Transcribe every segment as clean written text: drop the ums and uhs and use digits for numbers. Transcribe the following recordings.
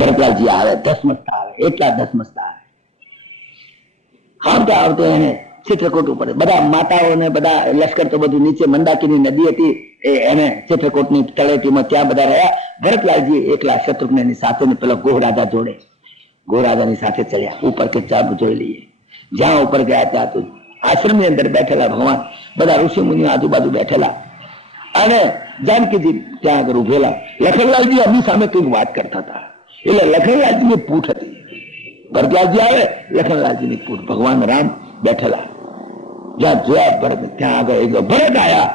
ભરતલાલજી આવે, ધસમસતા આવે, એટલા ધસમસતા આવે. આવતા આવતો એને ચિત્રકૂટ ઉપર બધા માતાઓ ને બધા લશ્કર તો બધું નીચે મંદાકીની નદી હતી એને ચિત્રકૂટની તળેટીમાં ત્યાં બધા રહ્યા. ભરતલાલજી એકલા શત્રુઘ્નની સાથે ને પેલા ગોહરાધા જોડે ગોહરાધાની સાથે ચડ્યા ઉપર કે ચાપ જોઈ લઈએ. જ્યાં ઉપર ગયા ત્યાં તો આશ્રમની અંદર બેઠેલા ભગવાન, બધા ઋષિ મુનિઓ આજુબાજુ બેઠેલા અને જાનકીજી ત્યાં આગળ ઉભેલા. લખનલાલજી અમી સામે કંઈક વાત કરતા હતા એટલે લખનલાલજીની પૂઠ હતી. ભરતલાલજી આવે, લખનલાલજીની પૂઠ. ભગવાન રામ બેઠેલા જ્યાં જોયા ભરત ત્યાં આગળ એકદમ ભરત આયા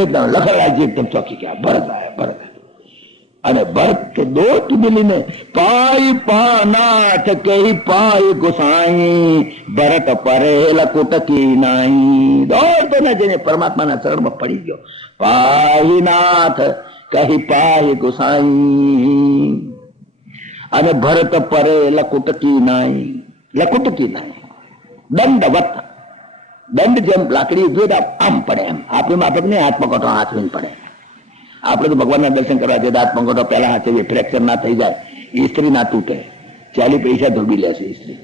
એકદમ લખનલાલજી એકદમ ચોકી ગયા. ભરત આયા, ભરત અને ભરત દોટ મિલીને પાઈ પાનાથ કહી પાઈ ગુસાઈ ભરત પરેલ કુટકી નાઈ. દોડતો ને જઈને પરમાત્માના ચરણમાં પડી ગયો. પાઈ નાથ કહી પાઈ ગુસાઈ અને ભરત પરેલ કુટકી નાઈ. લકુટકી નાઈ દંડવત. દંડ જેમ લાકડી ઉભી આમ પડે એમ આપણે માફક નહીં હાથ પકડો હાથવીને પડે. આપણે તો ભગવાનના દર્શન કરવા જઈએ હાથ પંગોટો પહેલા હાથે ફ્રેક્ચર ના થઈ જાય, ઇસ્ત્રી ના તૂટે, 40 પૈસા ધોબી લેશે ઇસ્ત્રી.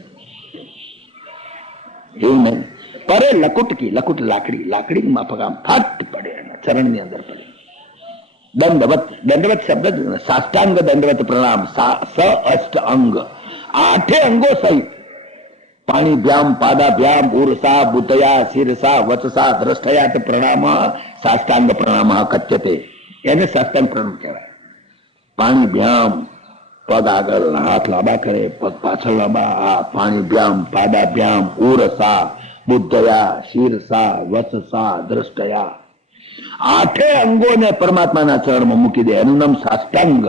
એવું નહીં. પરે લકુટકી, લકુટ લાકડી, લાકડી માફક આમ ફટ પડે ચરણ ની અંદર પડે. દંડવત, દંડવત શબ્દ સાષ્ટાંગ દંડવત પ્રણામ. સ અષ્ટ અંગ, 8 અંગો સહિત પાણીભ્યામ પાદાભ્યામ ઉરસા બુતયા શિરસા વચસા દ્રષ્ટયા પ્રણામ સાષ્ટાંગ પ્રણામ કથ્યતે. એને સાષ્ટાંગ પ્રણામ કહેવાય. પાણીભ્યામ પગ આગળ હાથ લાંબા કરે, પગ પાછળ લાંબા, પાણીભ્યામ પાદાભ્યામ ઉરસા બુદ્ધયા શિરસા વચસા દ્રષ્ટયા 8 અંગોને પરમાત્માના ચરણમાં મૂકી દે. એનું નામ સાષ્ટાંગ.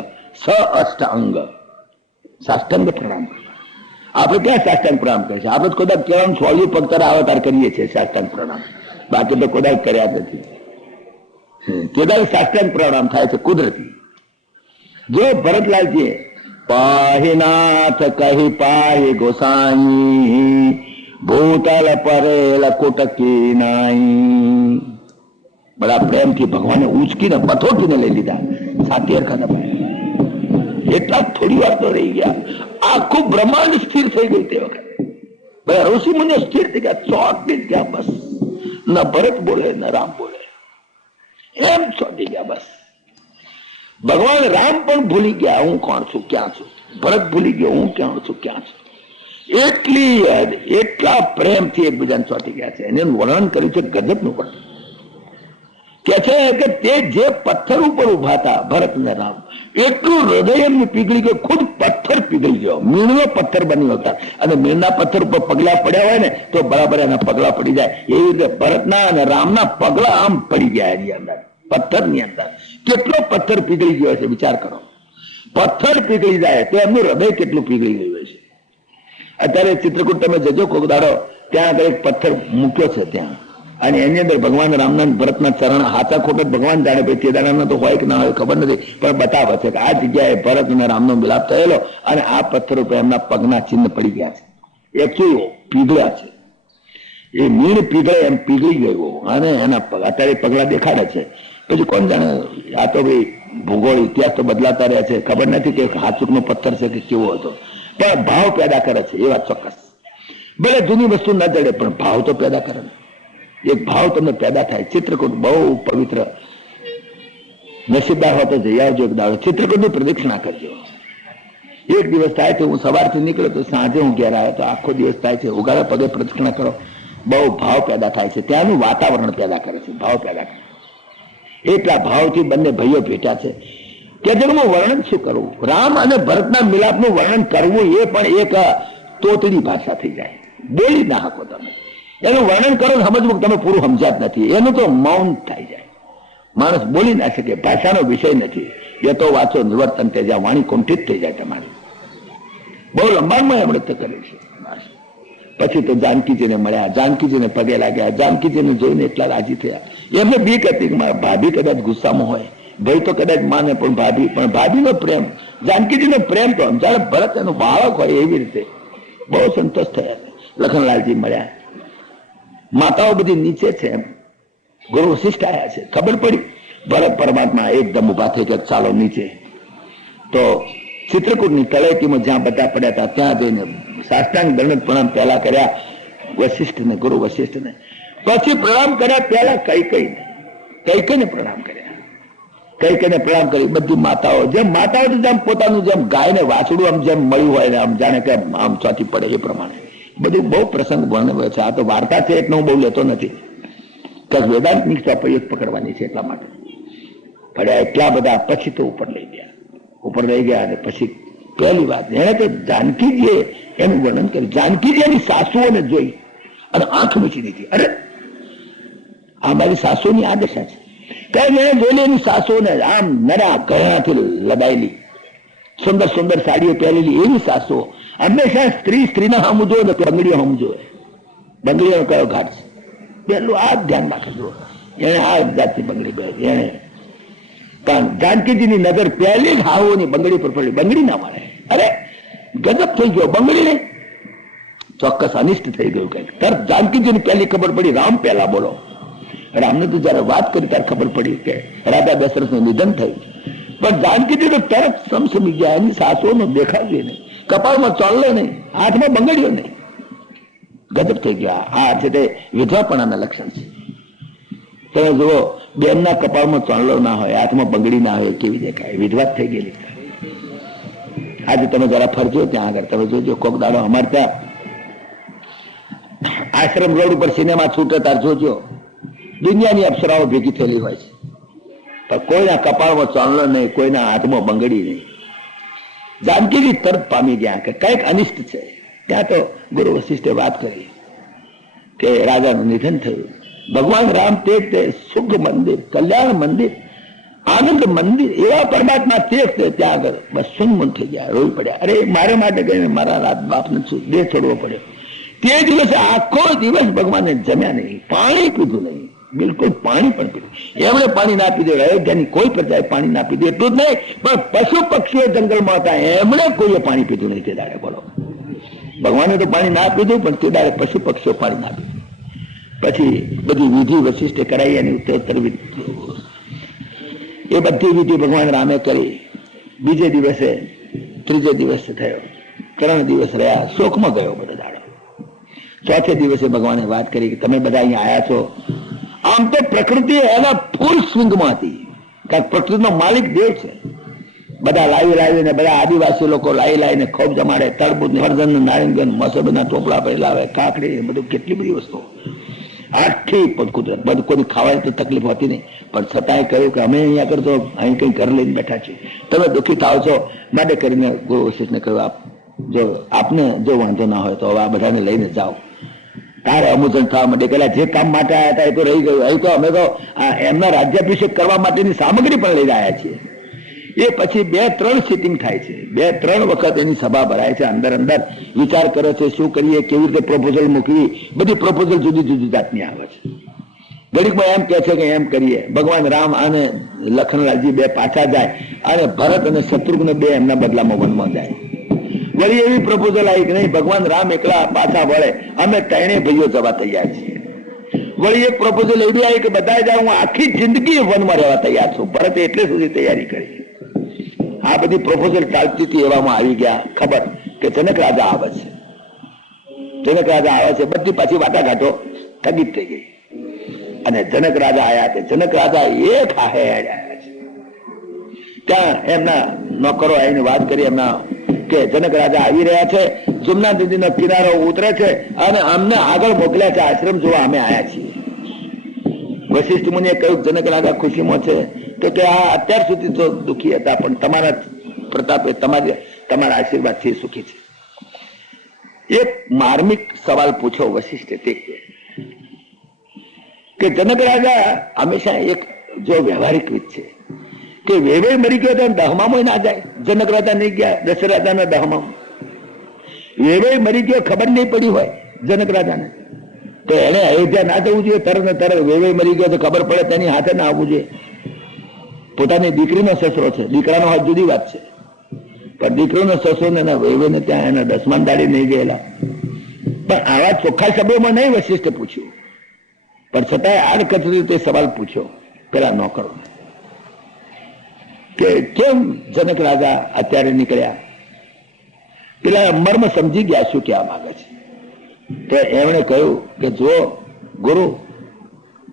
સ અષ્ટ અંગ સાષ્ટાંગ પ્રણામ. આપણે ક્યાં સાષ્ટાંગ પ્રણામ કહે છે? આપણે કદાચ કહેવાનું છોડ્યું પગ તારા અવતાર કરીએ છીએ સાષ્ટાંગ પ્રણામ, બાકી તો કદાચ કર્યા નથી. કદાચ સાષ્ટાંગ પ્રણામ થાય છે કુદરતી. જો ભરતલાલજી પાહિનાથ કહી પાહી ગોસાઈ ભૂતલ પરેલ કુટકી નાઈ. બડા પ્રેમથી ભગવાને ઉચકીને પથોટીને લઈ લીધા. સાતી અરખા એટલા થોડી વાર તો રહી ગયા. આખું બ્રહ્માંડ સ્થિર થઈ ગયું તે વખતે. બધા ઋષિ મુનિઓ સ્થિર થઈ ગયા, ચોટી ગયા બસ. ન ભરત બોલે ન રામ બોલે, એમ ચોટી ગયા બસ. ભગવાન રામ પણ ભૂલી ગયા હું કોણ છું ક્યાં છું. ભરત ભૂલી ગયો હું ક્યાં છું ક્યાં છું. એટલા પ્રેમથી એકબીજાને ચોટી ગયા છે. એને વર્ણન કર્યું છે ગજબનું વર્ણન. કે છે કે તે જે પથ્થર ઉપર ઉભા હતા ભરત ને રામ, એટલું હૃદય એમનું પીગળી ગયું, ખુદ પથ્થર પીગળી ગયો, મીણનો પથ્થર બન્યો હતા. અને મીણના પથ્થર ઉપર પગલા પડ્યા હોય ને તો બરાબર એના પગલા પડી જાય. એવી રીતે ભરતના અને રામના પગલા આમ પડી ગયા એની અંદર, પથ્થરની અંદર. કેટલો પથ્થર પીગળી ગયો છે વિચાર કરો. પથ્થર પીગળી જાય તો એમનું હૃદય કેટલું પીગળી ગયું છે. અત્યારે ચિત્રકૂટ તમે જજો કોક દાડો, ત્યાં આગળ એક પથ્થર મૂક્યો છે ત્યાં, અને એની અંદર ભગવાન રામના ભરતના ચરણ હાથા ખોટા ભગવાન જાણે. ભાઈ કેદારના તો હોય કે ના હોય ખબર નથી, પણ બતાવે છે કે આ જગ્યાએ ભરત અને રામનો મિલાપ થયેલો અને આ પથ્થર ઉપર એમના પગના ચિહ્ન પડી ગયા છે. એકચ્યુઅલી પીગળ્યા છે. એ મીણ પીગળે એમ પીગળી ગયું અને એના અત્યારે પગલા દેખાડે છે. પછી કોણ જાણે, આ તો ભાઈ ભૂગોળ ઇતિહાસ તો બદલાતા રહ્યા છે, ખબર નથી કે હાચુકનો પથ્થર છે કે કેવો હતો, પણ ભાવ પેદા કરે છે એ વાત ચોક્કસ. ભલે જૂની વસ્તુ ના જડે પણ ભાવ તો પેદા કરે. એક ભાવ તમને પેદા થાય. ચિત્રકૂટ બહુ પવિત્ર. નસીબદાર હોતો જઈ આવજો એક દાડો, ચિત્રકૂટની પ્રદક્ષિણા કરજો. એક દિવસ થાય છે, હું સવારથી નીકળ્યો તો સાંજે હું ઘેર આવ્યો તો આખો દિવસ થાય છે. ઉગાડા પગે પ્રદક્ષિણા કરો, બહુ ભાવ પેદા થાય છે. ત્યાંનું વાતાવરણ પેદા કરે છે, ભાવ પેદા કરે. એટલા ભાવથી બંને ભાઈઓ ભેટા છે કે જેનું વર્ણન શું કરવું. રામ અને ભરતના મિલાપનું વર્ણન કરવું એ પણ એક તોતડી ભાષા થઈ જાય. બોલી ના શકો તમે. એનું વર્ણન કરો સમજવું તમે પૂરું સમજ્યા જ નથી. એનું તો મૌન થઈ જાય. માણસ બોલી ના શકે, ભાષાનો વિષય નથી. એ તો વાંચો નિવર્તન તે જ્યાં વાણી કુંઠિત થઈ જાય તમારી. બહુ લંબાણમાં એમણે તે કરી છે. પછી તો જાનકીજીને મળ્યા, જાનકીજીને પગે લાગ્યા, જાનકીજીને જોઈને એટલા રાજી થયા. એમને બીક હતી કે મારા ભાભી કદાચ ગુસ્સામાં હોય. ભાઈ તો કદાચ માને પણ ભાભીનો પ્રેમ, જાનકીજીનો પ્રેમ તો જાણે ભરત એનું બાળક હોય એવી રીતે બહુ સંતોષ થયા. લખનલાલજી મળ્યા, માતાઓ બધી નીચે છે, એમ ગુરુ વશિષ્ઠ આવ્યા છે. ખબર પડી ભરત પરમાત્મા એકદમ ઉભા થઈ ગયા, ચાલો નીચે. તો ચિત્રકૂટની તળેટીમાં જ્યાં બધા પડ્યા હતા ત્યાં જઈને સાષ્ટાંગ દંડ પ્રણામ પહેલા કર્યા વશિષ્ઠને, ગુરુ વશિષ્ઠને. પછી પ્રણામ કર્યા પહેલા કૈકેયીને પ્રણામ કર્યા. કૈકેયીને પ્રણામ કરી બધી માતાઓ જેમ પોતાનું જેમ ગાયને વાછડું આમ જેમ મળ્યું હોય ને આમ જાણે કે આમ ચોથી પડે એ પ્રમાણે બધું બહુ પ્રસંગ વર્ણવ્યો છે. આ તો વાર્તા છે એટલે હું બહુ લેતો નથી, કારણ વેદાંતની ચોપડીઓ પકડવાની છે એટલા માટે પડ્યા એટલા બધા. પછી તો ઉપર લઈ ગયા અને પછી પહેલી વાત એને તો જાનકીજીએ એનું વર્ણન કર્યું. જાનકીજી એની સાસુઓને જોઈ અને આંખ મીચી દીધી. અરે આ મારી સાસુની આ દશા છે. કઈ એને જોઈ એની સાસુઓને આમ નરા ઘરેણાથી લદાયેલી સુંદર સુંદર સાડીઓ પહેરેલી એવી સાસુઓ. હંમેશા સ્ત્રીના હમ જો ને બંગડીઓ હમ જો. બંગડીઓ કયો ઘાટ છે પેલું આ ધ્યાન રાખજો. એને આ જાતની બંગડી પહેરી એને, કારણ જાનકીજીની નજર પહેલી જ હાવોની બંગડી પર પડી. બંગડી ના મળે. અરે ગજબ થઈ ગયો. બંગડી ને ચોક્કસ અનિષ્ટ થઈ ગયું કઈક. તરત જાનકીજીની પહેલી ખબર પડી. રામ પહેલા બોલો. રામને તો જયારે વાત કરી ત્યારે ખબર પડી કે રાજા દશરથનું નિધન થયું. પણ જાનકીજી તો તરત સમસમી ગયા. એની સાસુઓનો દેખાડ્યો નહીં, કપાળમાં ચોળલો નહીં, હાથમાં બંગડ્યો નહીં. ગજબ થઈ ગયા. આ છે તે વિધવાપણાના લક્ષણ છે. તમે જુઓ, બેનના કપાળમાં ચોળલો ના હોય, હાથમાં બંગડી ના હોય, કેવી દેખાય? વિધવા થઈ ગયેલી. આજે તમે જરા ફરજો ત્યાં આગળ, તમે જોજો કોક દાડો અમારે ત્યાં આશ્રમ રોડ ઉપર સિનેમા છૂટે તાર જોજો દુનિયાની અપ્સરાઓ ભેગી થયેલી હોય છે, પણ કોઈના કપાળમાં ચોળલો નહીં, કોઈના હાથમાં બંગડી નહીં. જાનકીજી તરત પામી ગયા કે કઈક અનિષ્ટ છે. ત્યાં તો ગુરુ વશિષ્ઠે વાત કરી કે રાજાનું નિધન થયું. ભગવાન રામ તે સુખ મંદિર, કલ્યાણ મંદિર, આનંદ મંદિર, એવા પરમાત્મા તે ત્યાં આગળ બસ સુનમન થઈ ગયા, રોઈ પડ્યા. અરે મારા માટે કહીને મારા રાત બાપને દેહ છોડવો પડ્યો. તે દિવસે આખો દિવસ ભગવાને જમ્યા નહીં, પાણી પીધું નહીં, બિલકુલ પાણી પણ પીધું. એમણે પાણી ના પીધું, અયોધ્યાની કોઈ પ્રજાએ પાણી ના પીધું. એટલું જ નહીં, પણ પશુ પક્ષીઓ જંગલમાં હતા એમણે કોઈએ પાણી પીધું નહીં તે દાડે. બોલો, ભગવાને તો પાણી ના પીધું, પણ તે દાડે પશુ પક્ષીઓ પાણી ના પીધું. પછી બધી વિધિ વશિષ્ઠે કરાઈ, એની ઉત્તર એ બધી વિધિ ભગવાન રામે કરી. બીજે દિવસે, ત્રીજે દિવસે થયો, 3 દિવસ રહ્યા, શોકમાં ગયો બધો દાડો. ચોથે દિવસે ભગવાને વાત કરી કે તમે બધા અહીંયા આયા છો. આમ તો પ્રકૃતિ એના ફૂલ સ્વિંગમાં હતી, કારણ પ્રકૃતિનો માલિક દેવ છે. બધા લાવીને બધા આદિવાસી લોકો લાવીને ખૂબ જમાડે. તરબૂચ, હળદર, નારંગન, મોસંબીના ટોપલા પહેલા આવે, કાકડી, બધું કેટલી બધી વસ્તુ. આખી કુદરત બધું. કોઈ ખાવાની તો તકલીફ હોતી નહીં, પણ છતાંય કહ્યું કે અમે અહીંયા કરતો અહીં કઈ ઘર લઈને બેઠા છીએ, તમે દુઃખી થાવ છો. માટે કરીને ગુરુ વશિષ્ઠને કહ્યું, આપને જો વાંધો ના હોય તો હવે આ બધાને લઈને જાઓ. તારે અમુજન થવા માંડે. પેલા જે કામ માટે આવ્યા હતા એ તો રહી ગયું. અહીં તો અમે તો એમના રાજ્યાભિષેક કરવા માટેની સામગ્રી પણ લઈને આવ્યા છીએ. એ પછી 2-3 સિટિંગ થાય છે, 2-3 વખત એની સભા ભરાય છે. અંદર વિચાર કરે છે શું કરીએ, કેવી રીતે પ્રપોઝલ મૂકવી. બધી પ્રપોઝલ જુદી જાતની આવે છે. ઘડીકમાં એમ કે છે કે એમ કરીએ. ભગવાન રામ અને લખનલાલજી 2 પાછા જાય અને ભરત અને શત્રુઘ્ન 2 એમના બદલામાં વનમાં જાય. વળી એવી પ્રપોઝલ આવી કે નહીં, ભગવાન રામ એકલા પાછા વળે, અમે 3 ભાઈઓ જવા તૈયાર છીએ. વળી એક પ્રપોઝલ એવી આવી કે બધા જાય, હું આખી જિંદગી વનમાં રહેવા તૈયાર છું. ભરતે એટલે સુધી તૈયારી કરી. આ બધી પ્રપોઝલ ચાલતી હતી, એવામાં આવી ગયા ખબર કે જનક રાજા આવે છે. બધી પાછી વાટાઘાટો સ્થગિત થઈ ગઈ અને જનક રાજા આવ્યા છે. જનક રાજા એક હાહે આવ્યા છે. ત્યાં એમના નોકરો આવીને વાત કરી એમના કે જનક રાજા આવી રહ્યા છે, જમના નદીનો કિનારો ઉતરે છે અને અમને આગળ મોકલ્યા છે આશ્રમ જોવા અમે આવ્યા છીએ. વશિષ્ઠ મુનિએ કહ્યું જનક રાજા ખુશીમાં છે તો કે આ અત્યાર સુધી તો દુઃખી હતા, પણ તમારા પ્રતાપે તમારા આશીર્વાદથી સુખી છે. એક માર્મિક સવાલ પૂછો વશિષ્ઠે, તે કે જનક રાજા હંમેશા એક જો વ્યવહારિક રીત છે કે વેવે મરી ગયો તો દહમામાં ના જાય. જનક રાજા નહીં ગયા દશરથ રાજાના દહમાં, વેવે મરી ગયો ખબર નહીં પડી હોય જનક રાજાને, તો એને અયોધ્યા ના જવું જોઈએ. તરત ને તરત વેવે મરી ગયો તો ખબર પડે તેની હાથે ના આવવું જોઈએ. પોતાની દીકરીનો સસરો છે, દીકરાનો હાથ જુદી વાત છે, પણ દીકરીનો સસરો ને એના વેવે ને ત્યાં એના દસમાન દાડી નહીં ગયેલા. પણ આવા ચોખ્ખા શબ્દોમાં નહીં વશિષ્ઠે પૂછ્યું, પણ છતાંય આડકતરી રીતે સવાલ પૂછ્યો પેલા નોકરો. કે કેમ જનક રાજા અત્યારે નીકળ્યા? પેલા મર્મ સમજી ગયા શું કહેવા માંગે છે. તો એમણે કહ્યું કે જો ગુરુ,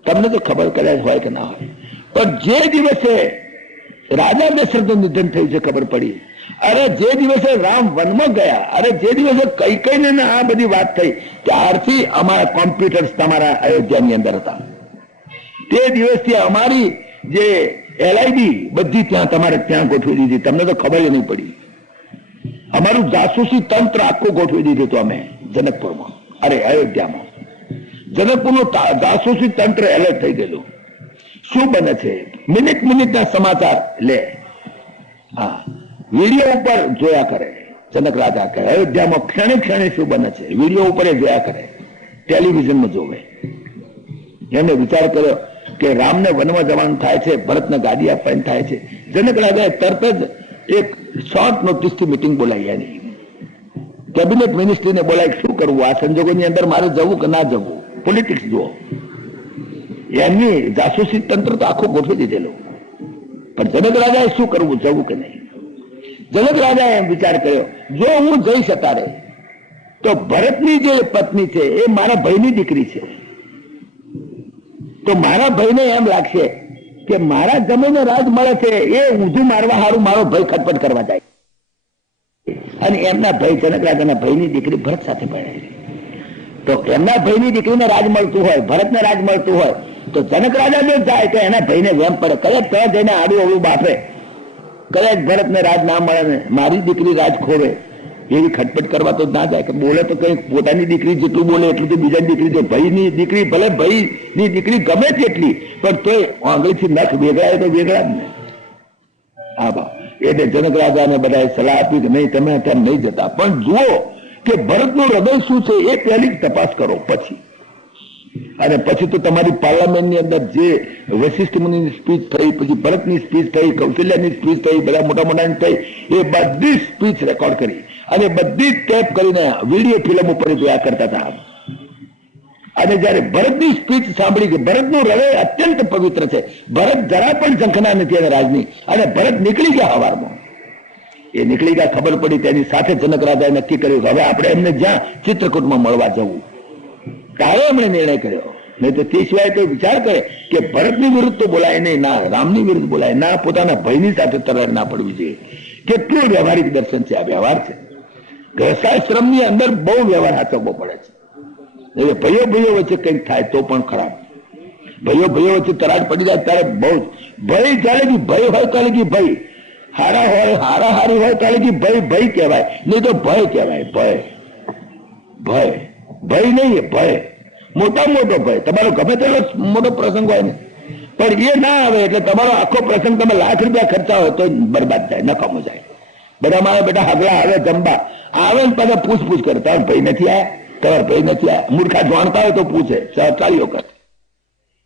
તમને તો ખબર કદાચ હોય કે ના હોય, પણ જે દિવસે રાજા દશરથનું નિધન થયું છે ખબર પડી, અરે જે દિવસે રામ વનમાં ગયા, અરે જે દિવસે કઈ કઈને આ બધી વાત થઈ, ત્યારથી અમારા કોમ્પ્યુટર્સ તમારા અયોધ્યાની અંદર હતા. તે દિવસથી અમારી જે LID બધી ત્યાં તમારે ત્યાં ગોઠવી દીધી, તમને તો ખબર નહીં પડી. અમારું જાસૂસી તંત્ર આખું ગોઠવી દીધું હતું અમે જનકપુરમાં, અરે અયોધ્યામાં. જનકપુરનું જાસૂસી તંત્ર એલર્ટ થઈ ગયેલું. શું બને છે મિનિટના સમાચાર લે, હા, વિડીયો ઉપર જોયા કરે. જનક રાજા કહે અયોધ્યામાં ક્ષણે ક્ષણે શું બને છે વિડીયો ઉપર જોયા કરે, ટેલિવિઝનમાં જોવે. એને વિચાર કર્યો કે રામને વનમાં જવાનું થાય છે, ભરતને ગાદી આપવાની થાય છે. જનક રાજાએ તરત જ એક શોર્ટ નોટિસથી મિટિંગ બોલાવી, એની કેબિનેટ મિનિસ્ટ્રીને બોલાવી શું કરવું આ સંજોગોની અંદર, મારે જવું કે ના જવું, પોલિટિક્સ જુઓ. એમની જાસૂસી તંત્ર તો આખું ગોઠવી દીધેલું, પણ જનક રાજાએ શું કરવું, જવું કે નહીં. જનક રાજાએ એમ વિચાર કર્યો, જો હું જઈશ અત્યારે તો ભરતની જે પત્ની છે એ મારા ભાઈની દીકરી છે, તો મારા ભાઈને એમ લાગશે કે મારા જમીને રાજ મળે છે, એ ઊંધું મારવા હારું મારો ભાઈ ખટપટ કરવા જાય. અને એમના ભાઈ જનક રાજાના ભાઈની દીકરી ભરત સાથે પરણાયેલી, તો એમના ભાઈની દીકરીને રાજ મળતું હોય, ભરતને રાજ મળતું હોય, તો જનક રાજા જો જાય તો એના ભાઈને વેમ પડે, કદાચ ત્યાં જઈને આડું અવળું બાપે, કદાચ ભરતને રાજ ના મળે ને મારી દીકરી રાજ ખોવે, એવી ખટપટ કરવા તો ના જાય. કે બોલે તો કઈ પોતાની દીકરી જેટલું બોલે એટલું તો બીજાની દીકરી, તો ભાઈની દીકરી ભલે ભાઈની દીકરી ગમે તેટલી, પણ તોય આંગળીથી નખ વેગળાય તો વેગળા જ ને. હા બા, એટલે જનક રાજાને બધાએ સલાહ આપી કે નહીં, તમે અત્યારે નહીં જતા, પણ જુઓ કે ભરતનું હૃદય શું છે એ પહેલી તપાસ કરો પછી. અને પછી તો તમારી પાર્લામેન્ટની અંદર જે વશિષ્ઠ મુનિની સ્પીચ થઈ, પછી ભરતની સ્પીચ થઈ, કૌશલ્યાની સ્પીચ થઈ, બધા મોટા મોટાની થઈ, એ બધી સ્પીચ રેકોર્ડ કરી અને બધી ટેપ કરીને વિડીયો ફિલ્મ ઉપર જોયા કરતા હતા. અને જયારે ભરતની સ્પીચ સાંભળી કે ભરતનું હૃદય અત્યંત પવિત્ર છે, ભરત જરા પણ ઝંખના નથી અને રાજની, અને ભરત નીકળી ગયા હવારમાં. એ નીકળી ગયા ખબર પડી, તેની સાથે જનક રાજાએ નક્કી કર્યું કે હવે આપણે એમને જ્યાં ચિત્રકૂટમાં મળવા જવું. ત્યારે એમણે નિર્ણય કર્યો, નહીં તો તે સિવાય તો વિચાર કરે કે ભરતની વિરુદ્ધ તો બોલાય નહીં, ના રામની વિરુદ્ધ બોલાય, ના પોતાના ભાઈની સાથે તલવાર ના પડવી જોઈએ. કેટલું વ્યવહારિક દર્શન છે, આ વ્યવહાર છે. ગૃહસ્થાશ્રમની અંદર બહુ વ્યવહાર સાચવવો પડે છે. ભાઈઓ ભાઈઓ વચ્ચે કંઈક થાય તો પણ ખરાબ, ભાઈઓ ભાઈઓ વચ્ચે તરાડ પડી જાય ત્યારે બહુ જ ભય ચાલે કે ભય હોય ચાલે કે ભય, હારા હોય હારા હારી હોય ચાલે કે ભય ભય કહેવાય, નહીં તો ભય કહેવાય. ભય ભય ભય નહીં, ભય મોટા મોટો ભય. તમારો ગમે તેટલો મોટો પ્રસંગ હોય ને, પણ એ ના આવે એટલે તમારો આખો પ્રસંગ તમે લાખ રૂપિયા ખર્ચા હોય તો બરબાદ જાય, નકામો જાય. બધા મારા બેટા હગલા આવે જમવા આવે ને પાછા પૂછપૂછ કરે, તમારે ભાઈ નથી આવ્યા, તમારે ભાઈ નથી આવ્યા. મૂર્ખા જાણતા હોય તો પૂછે, ચાલીઓ કરે.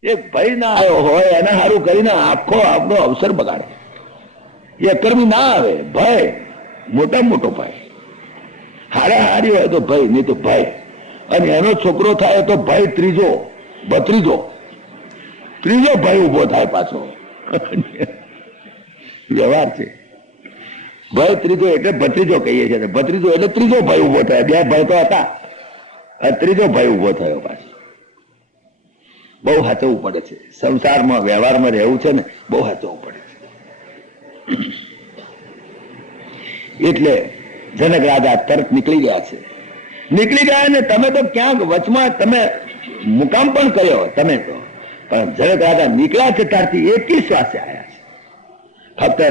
એક ભાઈ ના આવ્યો હોય એના સારું કરીને આખો આપણો અવસર બગાડે. એ કર્મી ના આવે, ભય મોટા મોટો ભય. હારા હારી હોય તો ભય, નહીં તો ભય. અને એનો છોકરો થાય તો ભય ત્રીજો ભત્રીજો ભય ઉભો થાય પાછો. વ્યવહાર છે. ભય ત્રીજો એટલે ભત્રીજો કહીએ છીએ, ભત્રીજો એટલે ત્રીજો ભય ઉભો થાય. બે ભય તો હતા, ત્રીજો ભય ઉભો થયો પાછો. બહુ સાચવવું પડે છે સંસારમાં, વ્યવહારમાં રહેવું છે ને, બહુ સાચવવું પડે છે. એટલે જનક રાજા તરત નીકળી ગયા છે. નીકળી ગયા ને તમે તો ક્યાંક વચમાં તમે મુકામ પણ કર્યો તમે તો, પણ જનક રાજા નીકળ્યા છે ત્યારથી એક જ શ્વાસે આવ્યા છે. ફક્ત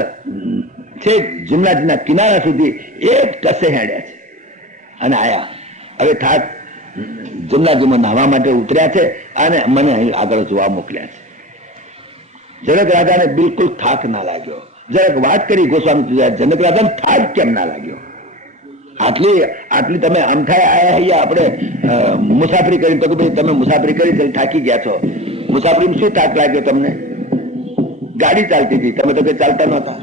છેક જુમલાજીના કિનારા સુધી એક ટસે હેડ્યા છે અને આયા. હવે થાક જુમલાજીમાં નાહવા માટે ઉતર્યા છે અને મને અહીં આગળ જોવા મોકલ્યા છે. જનક રાજાને બિલકુલ થાક ના લાગ્યો. જરાક વાત કરી ગોસ્વામી જનક રાજાને થાક કેમ ના લાગ્યો? આટલી તમે અમથાય આયા અહીંયા આપણે મુસાફરી કરી, તો કે ભાઈ તમે મુસાફરી કરી એટલે થાકી ગયા છો. મુસાફરીમાં શું થાક લાગ્યો તમને? ગાડી ચાલતી હતી, તમે તો કઈ ચાલતા નહોતા,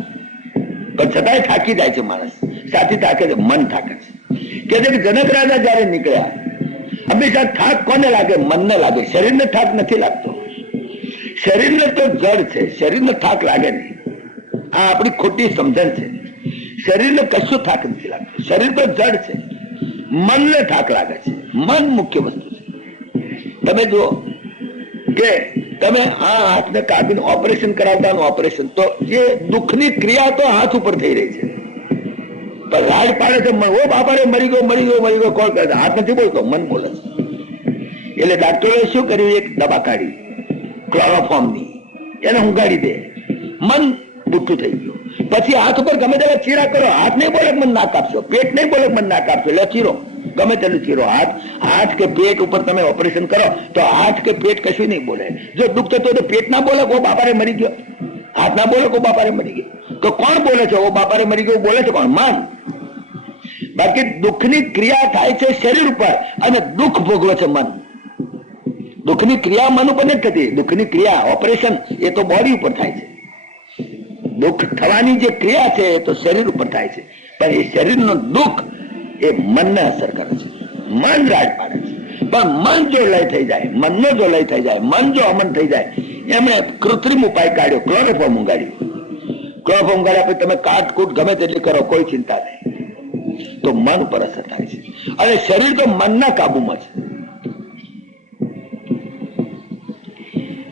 પણ છતાંય થાકી જાય છે માણસ. સાથી થાકે છે, મન થાકે છે. કે જનક રાજા જયારે નીકળ્યા, હંમેશા થાક કોને લાગે? મનને લાગે. શરીરને થાક નથી લાગતો. શરીરને તો જડ છે, શરીરને થાક લાગે નહીં. આ આપણી ખોટી સમજણ છે. શરીરને કશું થાક નથી લાગતો, શરીર તો જડ છે, મનને થાક લાગે છે. મન મુખ્ય વસ્તુ છે. તમે જુઓ કે તમે આ હાથને કાપીને ઓપરેશન કરાવતા ઓપરેશન, તો જે દુઃખની ક્રિયા તો હાથ ઉપર થઈ રહી છે, પણ રાડ પાડે છે ઓ બાપા રે મરી ગયો મરી ગયો મરી ગયો કોણ કરે? હાથ નથી બોલતો, મન બોલે છે. એટલે ડાક્ટરોએ શું કર્યું? એક દવા કાઢી ક્લોરોફોર્મની, એને ઊંઘાડી દે, મન બુઠ્ઠું થઈ ગયું. પછી હાથ ઉપર ગમે તેવા ચીરા કરો, હાથ નહીં બોલે મન ના કાપશો, પેટ નહીં બોલે મન ના કાપશો, એટલે ચીરો ગમે તેનું ચીરો. હાથ કે પેટ ઉપર તમે ઓપરેશન કરો તો હાથ કે પેટ કશું નહીં બોલે. જો દુઃખ થતું તો પેટ ના બોલે કો બાપારે મરી ગયો, હાથ ના બોલે કો બાપારે મરી ગયો. તો કોણ બોલે છે ઓ બાપારે મરી ગયો? બોલે છે કોણ? મન. બાકી દુઃખની ક્રિયા થાય છે શરીર ઉપર અને દુઃખ ભોગવે છે મન. દુઃખની ક્રિયા મન ઉપર નથી થતી. દુઃખની ક્રિયા ઓપરેશન એ તો બોડી ઉપર થાય છે. દુઃખ થવાની જે ક્રિયા છે એ તો શરીર ઉપર થાય છે, પણ એ શરીરનું દુઃખ એ મનને અસર કરે છે. મન રાજ પાડે છે. પણ મન જો લય થઈ જાય, મનનો જો લય થઈ જાય, મન જો અમન થઈ જાય, એમણે કૃત્રિમ ઉપાય કાઢ્યો, ક્લોરોફોર્મ ઊંઘાડ્યું. ક્લોરોફોર્મ ઊંઘાડ્યા પછી તમે કાટકૂટ ગમે તેટલી કરો, કોઈ ચિંતા નહીં, તો મન ઉપર અસર થાય છે. અને શરીર તો મનના કાબુમાં છે.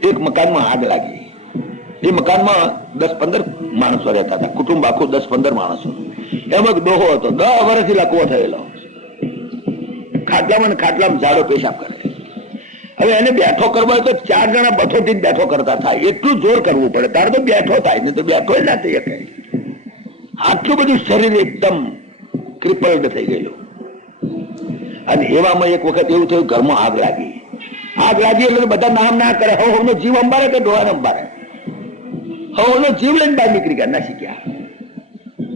એક મકાનમાં આગ લાગી. એ મકાનમાં 10-15 માણસો રહેતા હતા, કુટુંબ આખું 10-15 માણસો. એમાં ડોહો હતો, 10 વર્ષથી લકવો થયેલો, ખાટલામાં ઝાડો પેશાબ કરે. હવે એને બેઠો કરવો હોય તો 4 જણા બથોથી બેઠો કરતા થાય, એટલું જોર કરવું પડે, તારે તો બેઠો થાય, નહીં તો બેઠો ના થઈ શકે. આટલું બધું શરીર એકદમ ક્રિપલ્ડ થઈ ગયેલું. અને એવામાં એક વખત એવું થયું, ઘરમાં આગ લાગી. આગ લાગી એટલે બધા નામ ના કરે, હવનો જીવ અંબારે કે ડોહાને અંબારે? હવનો જીવ લઈને બહાર નીકળી ગયા, ના શીખ્યા.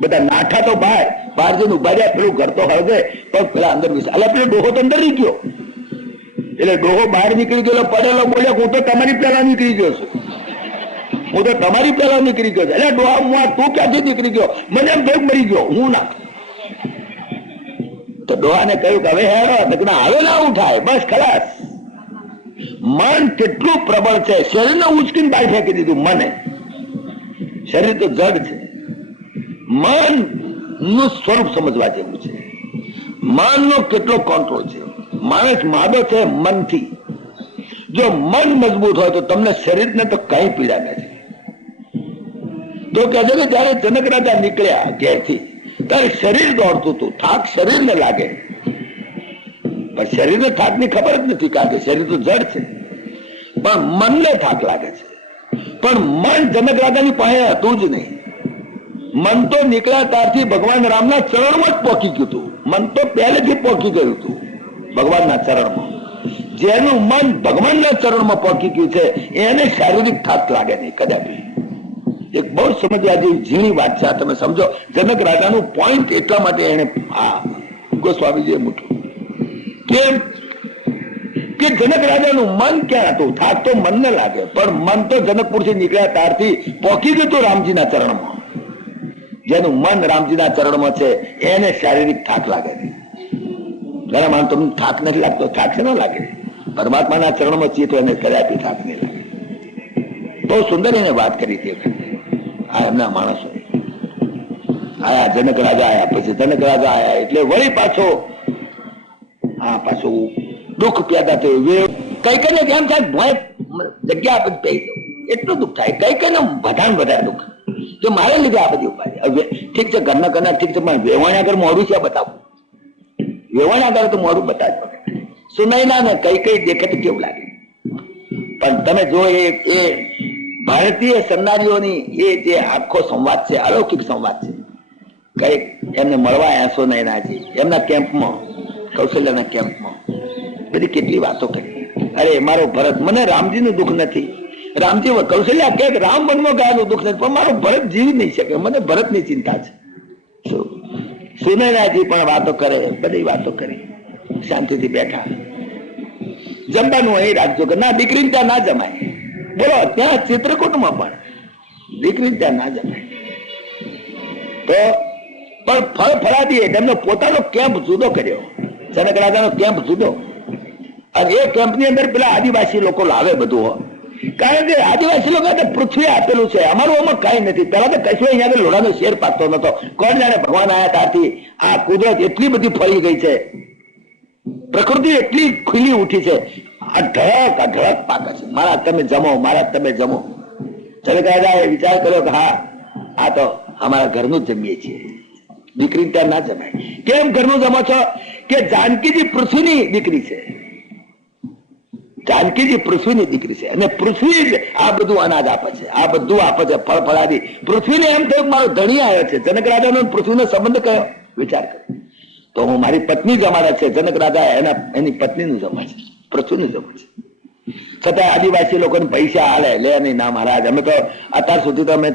બધા નાઠા તો બહાર જઈને ઉભા રહ્યા, પેલું ઘર તો હળગે, પણ પેલા અંદર વિશે અલા પેલો ડોહો તો અંદર રહી ગયો. એટલે ડોહો બહાર નીકળી ગયો, પડેલો બોલ્યો હું તો તમારી પહેલા નીકળી ગયો છું, હું તો તમારી પહેલા નીકળી ગયો છું. એટલે ડોહા તું ક્યાંથી નીકળી ગયો? મને એમ ભેગ મરી ગયો, હું ના. તો ડોહાને કહ્યું કે હવે હેરો, હવે ના ઉઠાય, બસ ખલાસ. મન કેટલું પ્રબળ છે, શરીરને ઉચકીને બહાર ફેંકી દીધું. મને શરીર તો જડ છે. મન નું સ્વરૂપ સમજવા જેવું છે. મન નો કેટલો કંટ્રોલ છે. માણસ માદો છે મનથી. જો મન મજબૂત હોય તો તમને શરીરને તો કઈ પીડા નથી. તો કહે છે કે જયારે જનક રાજા નીકળ્યા ઘેરથી, ત્યારે શરીર દોડતું હતું, થાક શરીરને લાગે, પણ શરીરને થાક ની ખબર જ નથી, કારણ કે શરીર તો જડ છે. પણ મનને થાક લાગે છે. પણ મન જનક રાજાની પાસે હતું જ નહીં. મન તો નીકળ્યા ત્યારથી ભગવાન રામના ચરણમાં જ પહોંચી ગયું હતું. મન તો પહેલેથી પહોંચી ગયું હતું ભગવાનના ચરણમાં. જેનું મન ભગવાનના ચરણમાં પહોંચી ગયું છે એને શારીરિક થાક લાગે નહીં કદાપી. એક બહુ સમજવા જેવી ઝીણી વાત છે. તમે સમજો, જનક રાજાનું પોઈન્ટ એટલા માટે એને ગોસ્વામીજીએ મૂક્યું કે જનક રાજાનું મન ક્યાં હતું? થાક તો મનને લાગે, પણ મન તો જનકપુરથી નીકળ્યા ત્યારથી પહોંચી ગયું હતું રામજીના ચરણમાં. જેનું મન રામજીના ચરણમાં છે એને શારીરિક થાક લાગે છે. ઘણા માણસ તમને થાક નથી લાગતો, થાક છે ન લાગે. પરમાત્માના ચરણમાં છીએ તો એને કદાપી થાક નહીં લાગે. બહુ સુંદર એને વાત કરી હતી આ એમના માણસો આયા. જનક રાજા આયા, પછી જનક રાજા આયા એટલે વળી પાછું દુઃખ પેદા થયું. કઈ કઈને કેમ થાય જગ્યા આપી પે એટલું દુઃખ થાય, કઈ કઈને વધારે દુઃખ કે મારે લીધે આ બધી ઉપાધિ. ઠીક છે, ઘરના કરના ઠીક છે, પણ વેવાણી આગળ મોડું છે બતાવું. વેવાણી આગળ તો મોડું બતાવવું. સુનાઈ ના ને કઈ દેખત કેવું લાગે. પણ તમે જો એ ભારતીય સન્નારીઓની એ જે આખો સંવાદ છે, અલૌકિક સંવાદ છે. કઈક એમને મળવા આવ્યા સોનાઈનાજી એમના કેમ્પમાં, કૌશલ્યના કેમ્પમાં બધી કેટલી વાતો કરી. અરે મારો ભરત, મને રામજીનું દુઃખ નથી. રામજી કૌશલ્યા કે રામ વનમાં ગયાનું દુઃખ નથી, પણ મારો ભરત જીવી નહીં શકે, મને ભરતની ચિંતા છે. સુનૈનાજી પણ વાતો કરે, બધી વાતો કરી, શાંતિથી બેઠા. જમવાનું અહીં રાખજો કે ના, દીકરીને ત્યાં ના જમાય. બોલો, ત્યાં ચિત્રકૂટમાં પણ દીકરીને ત્યાં ના જમાય. તો પણ ફળ ફળાદીએ તેમનો પોતાનો કેમ્પ જુદો કર્યો. જનક રાજાનો કેમ્પ જુદો, અને એ કેમ્પની અંદર પેલા આદિવાસી લોકો લાવે બધું. કારણ કે આદિવાસી લોકો પૃથ્વી આપેલું છે, અમારું આમાં કઈ નથી. પેલા તો કશું અહીંયા આગળ લોડાનો શેર પાકતો નતો. કોણ જાણે ભગવાન આયા ત્યારથી આ કુદરત એટલી બધી ફરી ગઈ છે, પ્રકૃતિ એટલી ખુલ્લી ઉઠી છે. આ ઢળક પાકે છે. મારા તમે જમો, મારા તમે જમો. જનક રાજાએ વિચાર કર્યો કે હા, આ તો અમારા ઘરનું જ જમીએ છીએ, દીકરી ત્યાં ના જમાય. કેમ ઘરનું જમો છો? કે જાનકીજી પૃથ્વીની દીકરી છે. જાનકીજી પૃથ્વીની દીકરી છે અને પૃથ્વી જ આ બધું અનાજ આપે છે, આ બધું આપે છે, ફળ ફળાદી. પૃથ્વીને એમ થયું મારો ધણી આવ્યો છે. જનક રાજાનો પૃથ્વીનો સંબંધ કયો? વિચાર કરો. તો હું મારી પત્ની જમાડે છે, જનક રાજા એની પત્નીનું જમા છે, પૃથ્વીનું જમા છે. છતાં આદિવાસી લોકોને પૈસા હાલે લે નહીં. ના મહારાજ, અમે તો અત્યાર સુધી તો અમે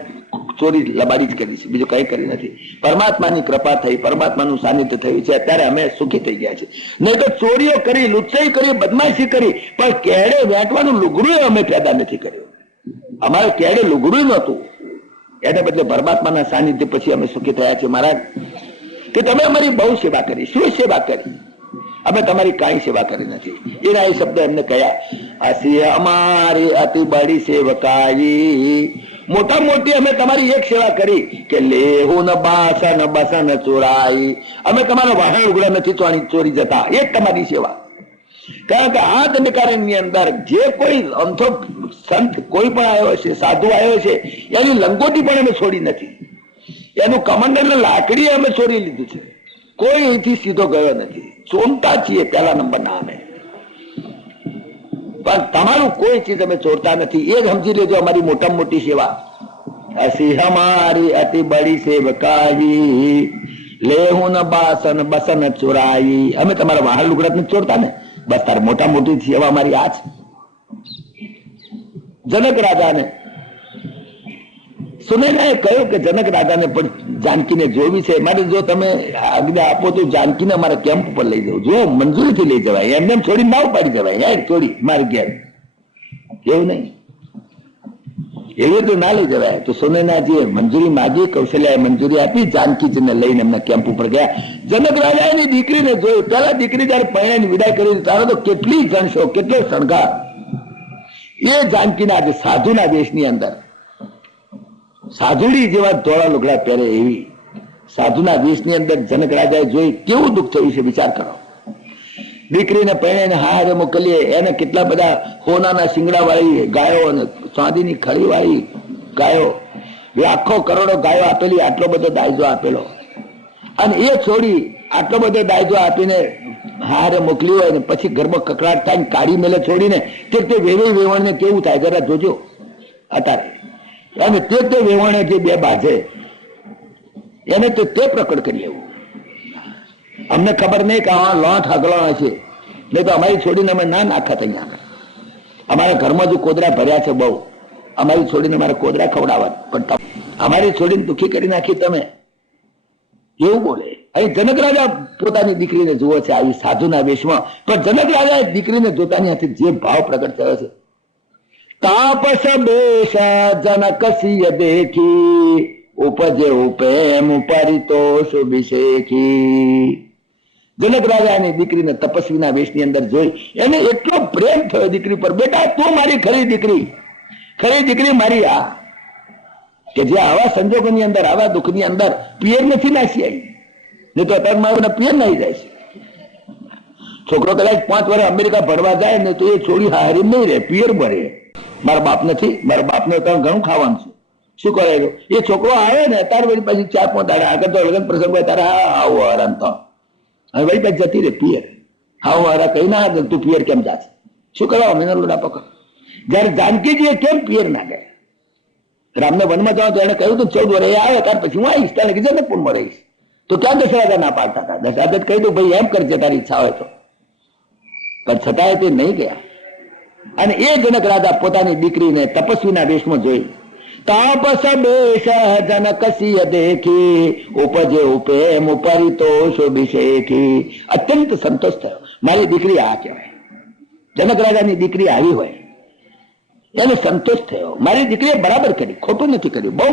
ચોરી લબાડી જ કરી છે, બીજું કઈ કરી નથી. પરમાત્માની કૃપા થઈ, પરમાત્માનું સાનિધ્ય થયું છે, અત્યારે અમે સુખી થઈ ગયા છે. નહીં તો ચોરીઓ કરી, લુચ્ચાઈ કરી, બદમાશી કરી, પણ કેડે વેંટવાનું લુગડું અમે પેદા નથી કર્યું. અમારે કેડે લુગડું નહોતું. એને બદલે પરમાત્માના સાનિધ્ય પછી અમે સુખી થયા છીએ. મહારાજ કે તમે અમારી બહુ સેવા કરી. શું સેવા કરી? અમે તમારી કઈ સેવા કરી નથી. એના એ શબ્દ એમને કહ્યા, આસી અમારી અતિ બડી સેવકાઈ. મોટા મોટી અમે તમારી એક સેવા કરી કે લેહું ન બાસન બસન ચોરાઈ. અમે તમારા વાહન ઉગડા નથી ચોરી જતા. એ તમારી સેવા. કારણ કે આ દંડકારણ્યની અંદર જે કોઈ અંથો સંત કોઈ પણ આવ્યો છે, સાધુ આવ્યો છે, એની લંગોટી પણ અમે છોડી નથી. એનું કમંડલ લાકડી અમે છોડી લીધું છે. કોઈ અહીંથી સીધો ગયો નથી. ચોરતા છીએ પહેલા નંબરના અમે, પણ તમારું કોઈ ચીજ અમે ચોરતા નથી. એ સમજી લેજો અમારી મોટામાં મોટી સેવા. અસી હમારી અતિ બડી સેવકાઈ, લેહું ન બાસન બસન ચોરાઈ. અમે તમારા વાહન લુગડા નથી ચોરતા ને, બસ તાર મોટા મોટી સેવા અમારી આ છે. જનક રાજાને સુનૈનાએ કહ્યું કે જનક રાજાને પણ જાનકીને જોવી છે. મારે જો તમે આજ્ઞા આપો તો જાનકીને અમારા કેમ્પ ઉપર લઈ જવું. જો મંજૂરીથી લઈ જવાય, એમને છોડી ના ઉપાડી જવાય. યાર છોડી મારી ઘેર, એવું નહીં, એવું તો ના લઈ જવાય. તો સુનૈનાજીએ મંજૂરી માગી, કૌશલ્યાએ મંજૂરી આપી, જાનકીજીને લઈને એમના કેમ્પ ઉપર ગયા. જનક રાજા એની દીકરીને જોયું. પેલા દીકરી જયારે પૈણાની વિદાય કરી ત્યારે તો કેટલી જણશો, કેટલો શણગાર. એ જાનકીના આજે સાધુના દેશની અંદર સાધુડી જેવા ધોળા લુગડા પહેરે એવી સાધુના દેશની અંદર જનક રાજાએ જોઈ. કેવું દુઃખ થયું છે વિચાર કરો. દીકરીને પૈણે હારે મોકલીએ, એને કેટલા બધા હોનાના શિંગડા વાળી ગાયો અને ચાંદીની ખડી વાળી ગાયો, લાખો કરોડો ગાયો આપેલી, આટલો બધો દાયજો આપેલો, અને એ છોડી આટલો બધો દાયજો આપીને હારે મોકલી હોય ને પછી ઘરમાં કકડાટ થાય, કાઢી મેલે છોડીને તે વેવી વેવણને કેવું થાય જરા જોજો અત્યારે. અને તે વેવણે જે બે બાજે એને તો તે પ્રકટ કરી લેવું. અમને ખબર નહીં કે આ લોટ હગલો છે, નહીં તો અમારી છોડીને અમે ના નાખત. અહીંયા અમારા ઘરમાં જો કોદરા ભર્યા છે બહુ, અમારી છોડીને અમારે કોદરા ખવડાવત, પણ અમારી છોડીને દુઃખી કરી નાખી તમે, એવું બોલે. અહીં જનક રાજા પોતાની દીકરીને જુઓ છે આવી સાધુના વેશમાં, પણ જનક રાજા દીકરીને જોતાની હાથે જે ભાવ પ્રગટ થયો છે. તાપસ બેશ જનકસીય દેખી, ઉપજે ઉપેમ પરિતોષ અભિષેકી. જનક રાજાની દીકરીને તપસ્વીના વેશની અંદર જોઈ, એને એટલો પ્રેમ થયો દીકરી પર. બેટા તું મારી ખરી દીકરી મારી આ, કે જે આવા સંજોગોની અંદર, આવા દુઃખની અંદર પિયર નથી નાસી આવી, નહીં તો અત્યારે મારા પિયર નાઈ જાય છે. છોકરો કદાચ 5 વર્ષ અમેરિકા ભણવા જાય ને તો એ છોડી હારી નહીં રહે, પિયર ભરે. મારા બાપ નથી, મારા બાપને તો ઘણું ખાવાનું છે, શું કરેલું. એ છોકરો આવે ને અત્યારે વળી પછી 4-5 દાડા આગળ તો લગ્ન પ્રસંગ હોય તારે આવો હરામ તો હવે વળી પછી જતી રે પિયર. આવો હરા કઈ ના આગળ તું પિયર કેમ જાશે, શું કરવા મેના લોડા પકડ. જયારે જાનકીજીએ કેમ પિયર ના ગયા, રામને વનમાં જાવ તો એને કહ્યું તું 14 વર્ષ આવે ત્યાર પછી હું આવીશ, ત્યારે કીધું ને પૂર્ણ રહીશ. તો ક્યાં દશરથા ના પાડતા હતા? દશરથ કહી દઉં ભાઈ એમ કરજે તારી ઈચ્છા હોય તો, પણ છતાંય તે નહીં ગયા. અને એ જનક રાજા પોતાની દીકરીને તપસ્વીના વેશમાં જોઈ. તાપસ બેશ જનકસીય દેખી, ઉપજે ઉપેમ પરિતોષ અભિષેકી. અત્યંત સંતોષ થયો. મારી દીકરી આ કહેવાય. જનક રાજાની દીકરી આવી હોય એને સંતોષ થયો. મારી દીકરીએ બરાબર કરી, ખોટું નથી કર્યું. બહુ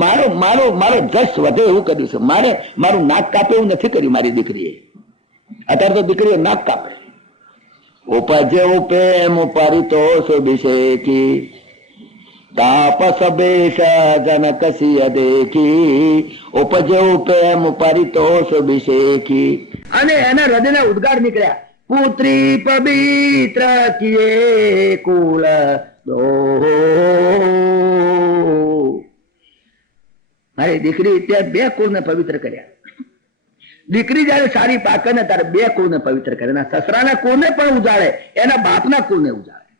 મારો જશ વધે એવું કર્યું છે. મારું નાક કાપે એવું નથી કર્યું મારી દીકરીએ. અત્યારે તો દીકરીઓ નાક કાપે, उपजे प्रेम परितोष अभिषेकी तापस बेश जनक सिय देखी उपजे प्रेम परितोष अभिषेकी અને એના હૃદયના ઉદ્ગાર નીકળ્યા પુત્રી પવિત્ર કિયે કુલ દો મારી દીકરી ત્યાં બે કુળને પવિત્ર કર્યા દીકરી જયારે સારી પાકે ને ત્યારે બે કુળને પવિત્ર કરે એના સસરાના કુળને પણ ઉજાડે એના બાપના કુળને ઉજાડે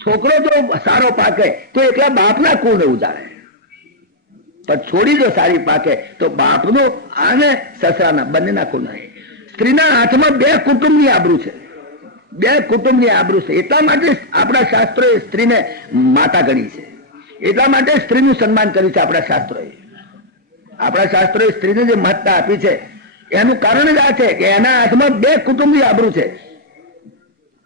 છોકરો જો સારો પાકે તો એકલા બાપના કુળને ઉજાડે પણ છોડી જો સારી પાકે તો બાપનું અને સસરાના બંનેના કુળને સ્ત્રીના હાથમાં બે કુટુંબની આબરૂ છે બે કુટુંબની આબરૂ છે એટલા માટે આપણા શાસ્ત્રોએ સ્ત્રીને માતા ગણી છે એટલા માટે સ્ત્રીનું સન્માન કર્યું છે આપણા શાસ્ત્રોએ સ્ત્રીને જે મહત્તા આપી છે એનું કારણ જ આ છે કે એના હાથમાં બે કુટુંબની આબરૂ છે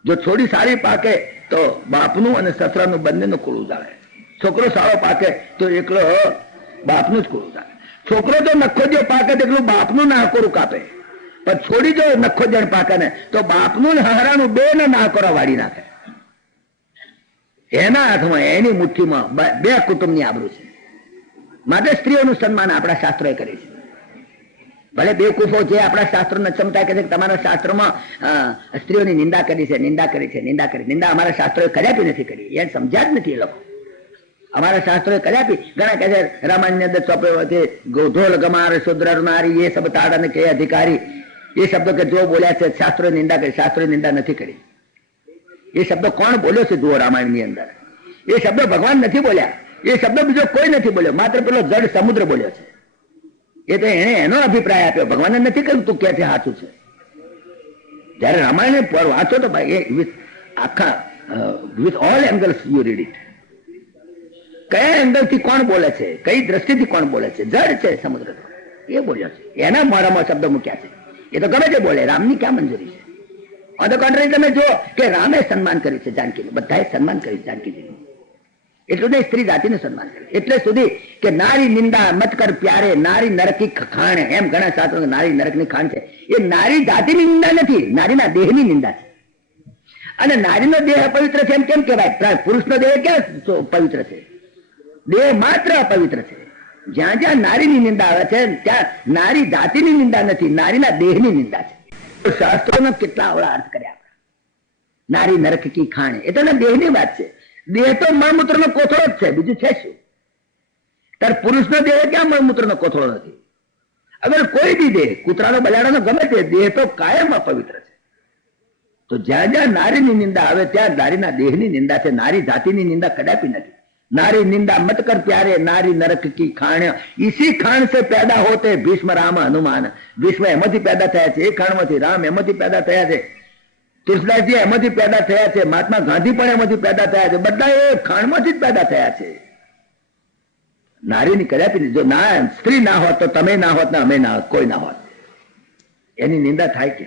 જો છોડી સારી પાકે તો બાપનું અને સસરાનું બંનેનું કુળ ઉજાડે છોકરો સારો પાકે તો એકલો બાપનું જ કુળ ઉજાડે છોકરો જો નખો જે પાકે તો એકલું બાપનું નાકોરું કાપે પણ છોડી જો નખો જણ પાકે ને તો બાપનું ને હરાનું બે ને નાકોરા વાળી નાખે એના હાથમાં એની મુઠ્ઠીમાં બે કુટુંબની આબરૂ છે માટે સ્ત્રીઓનું સન્માન આપણા શાસ્ત્રોએ કરે છે ભલે બેવકૂફો જે આપણા શાસ્ત્રો નક્ષમતા કહે છે કે તમારા શાસ્ત્રોમાં સ્ત્રીઓની નિંદા કરી છે નિંદા અમારા શાસ્ત્રોએ કદાપી નથી કરી એ સમજ્યા જ નથી એ લોકો અમારા શાસ્ત્રોએ કદાપી ઘણા કહે છે રામાયણની અંદર ચોપડ્યો છે ગોધોલ ગમાર શુદ્ર નારી એ સબ તાડન કે અધિકારી એ શબ્દો કે જો બોલ્યા છે શાસ્ત્રોએ નિંદા કરી શાસ્ત્રોએ નિંદા નથી કરી એ શબ્દો કોણ બોલ્યો છે જુઓ રામાયણની અંદર એ શબ્દો ભગવાન નથી બોલ્યા એ શબ્દો બીજો કોઈ નથી બોલ્યો માત્ર પેલો જળ સમુદ્ર બોલ્યો છે એ તો એને એનો અભિપ્રાય આપ્યો ભગવાને નથી કહ્યું તું કે છે સાચું છે જયારે રામાયણ વાંચો તો ભાઈ આખા with all angles you read it કયા એંગલ થી કોણ બોલે છે કઈ દ્રષ્ટિથી કોણ બોલે છે જળ છે સમુદ્ર એ બોલ્યો છે એના મોઢામાં શબ્દો મૂક્યા છે એ તો ગમે તે બોલે રામની ક્યાં મંજૂરી છે ઓન ધ કોન્ટ્રી તમે જો કે રામે સન્માન કર્યું છે જાનકીનું બધાએ સન્માન કર્યું જાનકીજીનું એટલું નહીં સ્ત્રી જાતિનું સન્માન કર્યું એટલે સુધી કે નારી નિંદા મત કર પ્યારે નારી નરકી ખાણ એમ ઘણા શાસ્ત્રો નારી નરકની ખાણ છે એ નારી જાતિની નિંદા નથી નારીના દેહની નિંદા છે અને નારીનો દેહ અપવિત્ર છે એમ કેમ કહેવાય પુરુષનો દેહ ક્યાં પવિત્ર છે દેહ માત્ર અપવિત્ર છે જ્યાં જ્યાં નારીની નિંદા આવે છે ત્યાં નારી જાતિની નિંદા નથી નારીના દેહની નિંદા છે શાસ્ત્રોનો કેટલા અવળા અર્થ કર્યા નારી નરક કી ખાણ એ તો દેહની વાત છે દેહ તો મળમૂત્રનો કોથળો જ છે બીજું છે શું ત્યારે પુરુષનો દેહ ક્યાં મળમૂત્રનો કોથળો નથી અગર કોઈ બી દેહ કૂતરાનો બલાડાનો ગમે તે દેહ તો કાયમ અપવિત્ર છે તો જ્યાં જ્યાં નારીની નિંદા આવે ત્યાં નારીના દેહની નિંદા છે નારી જાતિની નિંદા કદાપી નથી नारी निंदा मत कर प्यारे नारी नरक की खाण इसी खाण से पैदा होते भीष्म राम हनुमान भीष्म एमथी पैदा थया छे एक खाणमांथी राम एमथी पैदा थया छे तुलसीदासजी एमथी पैदा थया छे महात्मा गांधी पण एमथी पैदा थया छे बधा ए खाणमांथी ज पैदा थया छे नारीनी कदापि जो ना स्त्री ना होत तो तमे ना होत ने अमे ना होत कोई ना होत एनी निंदा थाय के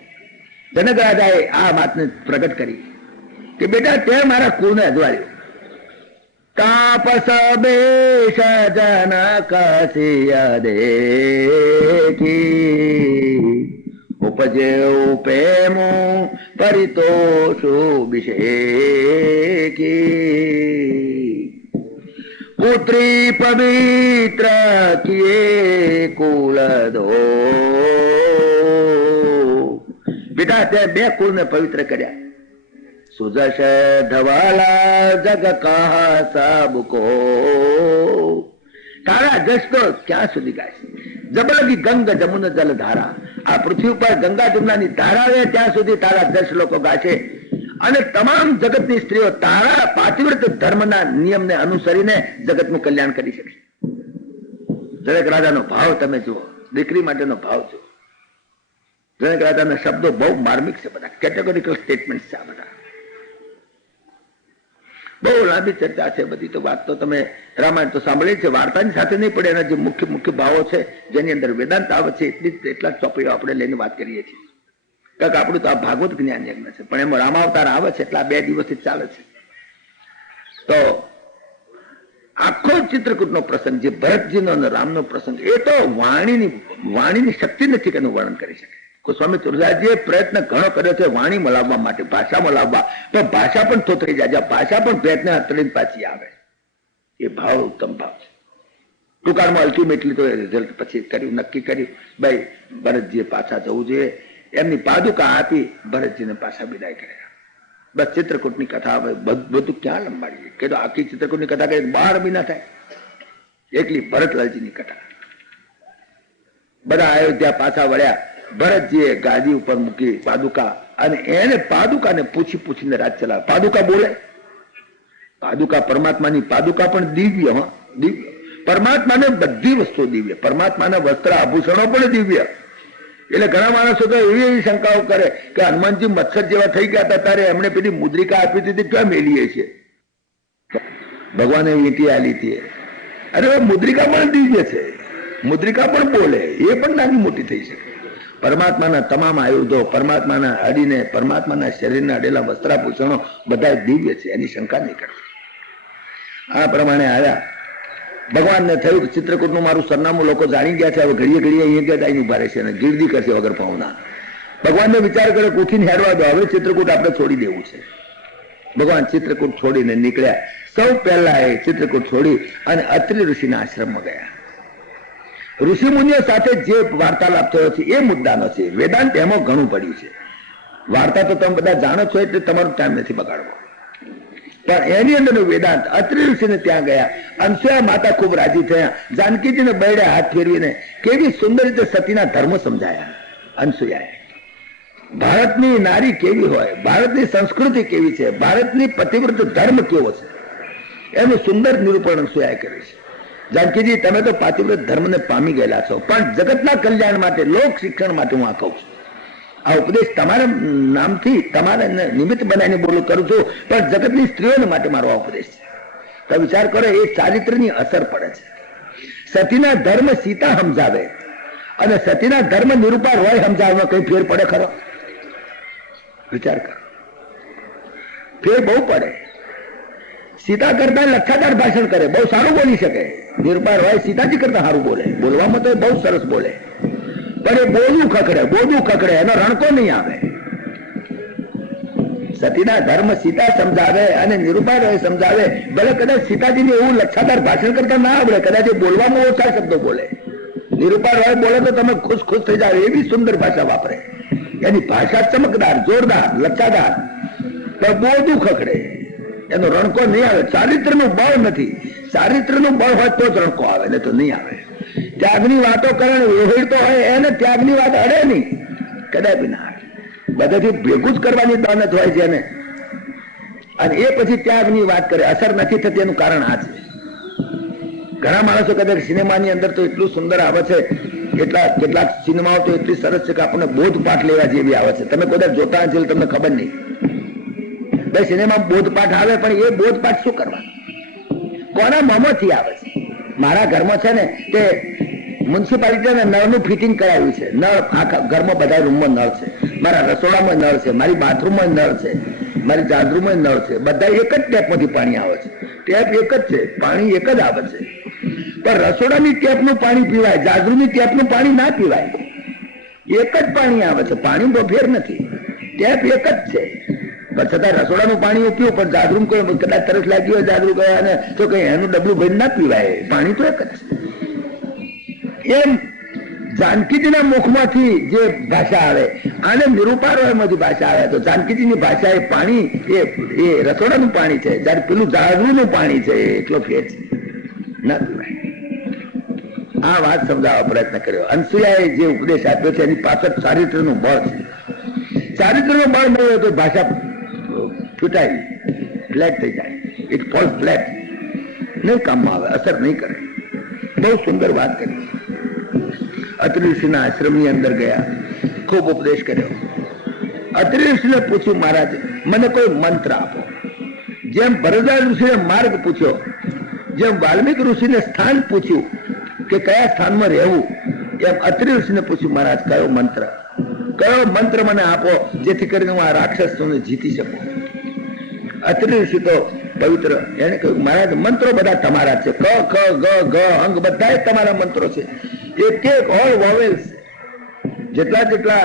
जनक राजाए आ वातने प्रगट करी कि बेटा ते मारा कुळने अजवाळ्यो तापस बेश जनक सिय देखी उपजे प्रेमो परितोषो अभिषेकी पुत्री पवित्र किए कुल दो बेटा ते बे कुल ने पवित्र कर्या सुजश धवाला जग कहा सबको तारा जस तो क्या सुधी गाय जबलगी गंग जमुन जल धारा आ पृथ्वी पर गंगा जमुना ની ધારા આવે ત્યાં સુધી તારા જસ લોકો ગાશે અને તમામ જગતની સ્ત્રીઓ તારા પાતિવ્રત ધર્મના નિયમને અનુસરીને જગતનું કલ્યાણ કરી શકશે જનક રાજાનો ભાવ તમે જુઓ દીકરી માટેનો ભાવ જુઓ જનક રાજાના શબ્દો બહુ માર્મિક છે બધા કેટેગોરિકલ સ્ટેટમેન્ટ છે આ બધા બહુ લાંબી ચર્ચા છે બધી તો વાત તો તમે રામાયણ તો સાંભળી છે વાર્તાની સાથે નહીં પડે એના જે મુખ્ય મુખ્ય ભાવો છે જેની અંદર વેદાંત આવે છે એટલા જ ચોપડીઓ આપણે લઈને વાત કરીએ છીએ કારણ આપણું તો આ ભાગવત જ્ઞાન યજ્ઞ છે પણ એમાં રામાવતાર આવે છે એટલા 2 દિવસથી ચાલે છે તો આખો ચિત્રકૂટનો પ્રસંગ જે ભરતજીનો અને રામનો પ્રસંગ એ તો વાણીની શક્તિ નથી કે એનું વર્ણન કરી શકે સ્વામી તુલસીદાસજીએ પ્રયત્ન ઘણો કર્યો છે વાણી મલાવવા માટે, ભાષામાં લાવવા, પણ ભાષા પણ થોતરી જાય, ભાષા પણ પ્રયત્ન અતડીને પાછી આવે. એ ભાવ ઉત્તમ ભાવ છે. ટૂંકાણમાં અલ્ટિમેટલી તો રિઝલ્ટ પછી કર્યું, નક્કી કર્યું ભાઈ ભરતજીએ પાછા જવું જોઈએ. એમની પાદુકા આપી, ભરતજીને પાછા વિદાય કર્યા. બસ ચિત્રકૂટની કથા હવે બધું ક્યાં લંબાડીએ કે તો આખી ચિત્રકૂટની કથા કરી 12 મહિના થાય. એકલી ભરતલાલજીની કથા. બધા અયોધ્યા પાછા વળ્યા. ભરતજીએ ગાદી ઉપર મૂકી પાદુકા, અને એને પાદુકાને પૂછી પૂછીને રાજ ચલાવે. પાદુકા બોલે. પાદુકા પરમાત્માની પાદુકા પણ દિવ્ય. દિવ્ય પરમાત્માને બધી વસ્તુ દિવ્ય, પરમાત્માના વસ્ત્ર આભૂષણો પણ દિવ્ય. એટલે ઘણા માણસો તો એવી શંકાઓ કરે કે હનુમાનજી મત્સર જેવા થઈ ગયા હતા ત્યારે એમણે પેલી મુદ્રિકા આપી દીધી, ક્યાં મેલીએ છીએ? ભગવાને વીંટી આલી હતી. અરે મુદ્રિકા પણ દિવ્ય છે, મુદ્રિકા પણ બોલે, એ પણ નાની મોટી થઈ શકે. પરમાત્માના તમામ આયુધો, પરમાત્માના અડીને, પરમાત્માના શરીરને અડેલા વસ્ત્રાભૂષણો બધા દિવ્ય છે, એની શંકા નહીં કરવી. આ પ્રમાણે આવ્યા. ભગવાનને થયું કે ચિત્રકૂટનું મારું સરનામું લોકો જાણી ગયા છે, હવે ઘડીએ ઘડીએ અહીંયા ગયા આવીને ઉભા રહેશે અને ગીરદી કરશે વગર પાઉના. ભગવાનને વિચાર કર્યો કે ઉઠીને હેડવા દો, હવે ચિત્રકૂટ આપણે છોડી દેવું છે. ભગવાન ચિત્રકૂટ છોડીને નીકળ્યા. સૌ પહેલા એ ચિત્રકૂટ છોડી અને અત્રિ ઋષિના આશ્રમમાં ગયા. ઋષિ મુનિઓ સાથે જે વાર્તાલાપ થયો છે એ મુદ્દાનો છે. વેદાંત એમાં ઘણું પડ્યું છે. વાર્તા તો તમે બધા જાણો છો એટલે તમારો ટાઈમ નથી બગાડવો, પણ એની અંદર વેદાંત. અત્રિ ઋષિને ત્યાં ગયા. અનસૂયા માતા ખૂબ રાજી થયા. જાનકીજીને બૈડે હાથ ફેરવીને કેવી સુંદર રીતે સતીના ધર્મ સમજાયા અનસૂયાએ. ભારતની નારી કેવી હોય, ભારતની સંસ્કૃતિ કેવી છે, ભારતની પતિવ્રત ધર્મ કેવો છે, એનું સુંદર નિરૂપણ અનસૂયાએ કર્યું છે. જાનકીજી, તમે તો પાતિવ્રત ધર્મને પામી ગયેલા છો, પણ જગતના કલ્યાણ માટે, લોક શિક્ષણ માટે હું આ કહું છું. આ ઉપદેશ તમારા નામથી, તમારા નિમિત્ત બનાવીને બોલું કરું છું, પણ જગતની સ્ત્રીઓને માટે મારો આ ઉપદેશ છે. તો વિચાર કરો, એ ચારિત્રની અસર પડે છે. સતીના ધર્મ સીતા સમજાવે અને સતીના ધર્મ નિરૂપા રોય સમજાવવામાં કઈ ફેર પડે ખરો? વિચાર કરો, ફેર બહુ પડે. સીતા કરતા લક્ષાદાર ભાષણ કરે, બહુ સારું બોલી શકે. નિરૂપા રોય સીતાજી કરતા સારું બોલે, બોલવામાં તો બહુ સરસ બોલે, પણ એ બોલું ખકડે, એનો રણકો નહીં આવે. સતીના ધર્મ સીતા સમજાવે અને નિરૂપા રોય સમજાવે. ભલે કદાચ સીતાજીને એવું લક્ષાદાર ભાષણ કરતા ના આવડે, કદાચ એ બોલવામાં ઓછા શબ્દો બોલે. નિરૂપા રોય બોલે તો તમે ખુશ થઈ જાવ, એવી સુંદર ભાષા વાપરે. એની ભાષા ચમકદાર, જોરદાર, લક્ષાદાર, પણ બોધું ખકડે, એનો રણકો નહીં આવે. ચારિત્રનું બળ નથી. ચારિત્રનું બળ હોય તો જ રણકો આવે, ને તો નહીં આવે. ત્યાગની વાતો કરે, વેહેડતો હોય એને ત્યાગની વાત અડે નહીં, કદાપી ના આવે. બધાથી ભેગું જ કરવાની દાનત હોય છે એને, અને એ પછી ત્યાગની વાત કરે, અસર નથી થતી. એનું કારણ આ છે. ઘણા માણસો કદાચ સિનેમાની અંદર તો એટલું સુંદર આવે છે, કેટલાક સિનેમાઓ તો એટલી સરસ છે કે આપણને બોધપાઠ લેવા જેવી આવે છે. તમે કદાચ જોતા હશે તમને ખબર નહીં. ભાઈ સિનેમા બોધપાઠ આવે, પણ એ બોધપાઠ શું કરવાનું? કોના મોંમાંથી આવે છે? મારા ઘરમાં છે ને તે મ્યુનિસિપાલિટીને નળનું ફિટિંગ કરાવ્યું છે. નળ આખા ઘરમાં બધા રૂમમાં નળ છે, મારા રસોડામાં નળ છે, મારી બાથરૂમમાં નળ છે, મારી જાદરૂમાં નળ છે. બધા એક જ ટેપમાંથી પાણી આવે છે. ટેપ એક જ છે, પાણી એક જ આવે છે, પણ રસોડાની ટેપનું પાણી પીવાય, જાદરૂની ટેપનું પાણી ના પીવાય. એક જ પાણી આવે છે, પાણી તો ફેર નથી, ટેપ એક જ છે. પણ છતાં રસોડાનું પાણી પીવું, પણ જાદરૂમ કોઈ કદાચ તરસ લાગી હોય, જાદરૂ ગયા અને તો કઈ એનું ડબલું ભરી ના પીવાય. પાણી તો એક જ છે. એમ જાનકીજીના મુખમાંથી જે ભાષા આવે, આને નિરૂપા રોયમાંથી ભાષા આવે. તો જાનકીજીની ભાષા એ પાણી, એ રસોડાનું પાણી છે, જયારે પેલું જાદરૂનું પાણી છે, એટલો ફેર છે, ના પીવાય. આ વાત સમજાવવા પ્રયત્ન કર્યો. અનસૂયાએ જે ઉપદેશ આપ્યો છે એની પાછળ ચારિત્રનું બળ છે. ચારિત્રનું બળ નહીં હોય તો ભાષા છૂટાય, ફ્લેટ થઈ જાય. ઇટ ફોલ્સ ફ્લેટ, નહીં કામમાં આવે, અસર નહીં કરે. બહુ સુંદર વાત કરી. અત્રિ ઋષિના આશ્રમની અંદર ગયા, ખૂબ ઉપદેશ કર્યો. અત્રિ ઋષિને પૂછ્યું, મહારાજ મને કોઈ મંત્ર આપો. જેમ ભરદ્વાજ ઋષિને માર્ગ પૂછ્યો, જેમ વાલ્મીક ઋષિને સ્થાન પૂછ્યું કે કયા સ્થાનમાં રહેવું, એમ અત્રિ ઋષિને પૂછ્યું, મહારાજ કયો મંત્ર મને આપો જેથી કરીને હું આ રાક્ષસોને જીતી શકું. અત્રિ ઋષિ તો પવિત્ર, એને કહ્યું, મહારાજ મંત્રો બધા તમારા છે, ક ખ ગ ઘ અંગ બધા તમારા મંત્રો છે, એક ઓલ વોવેલ્સ જેટલા જેટલા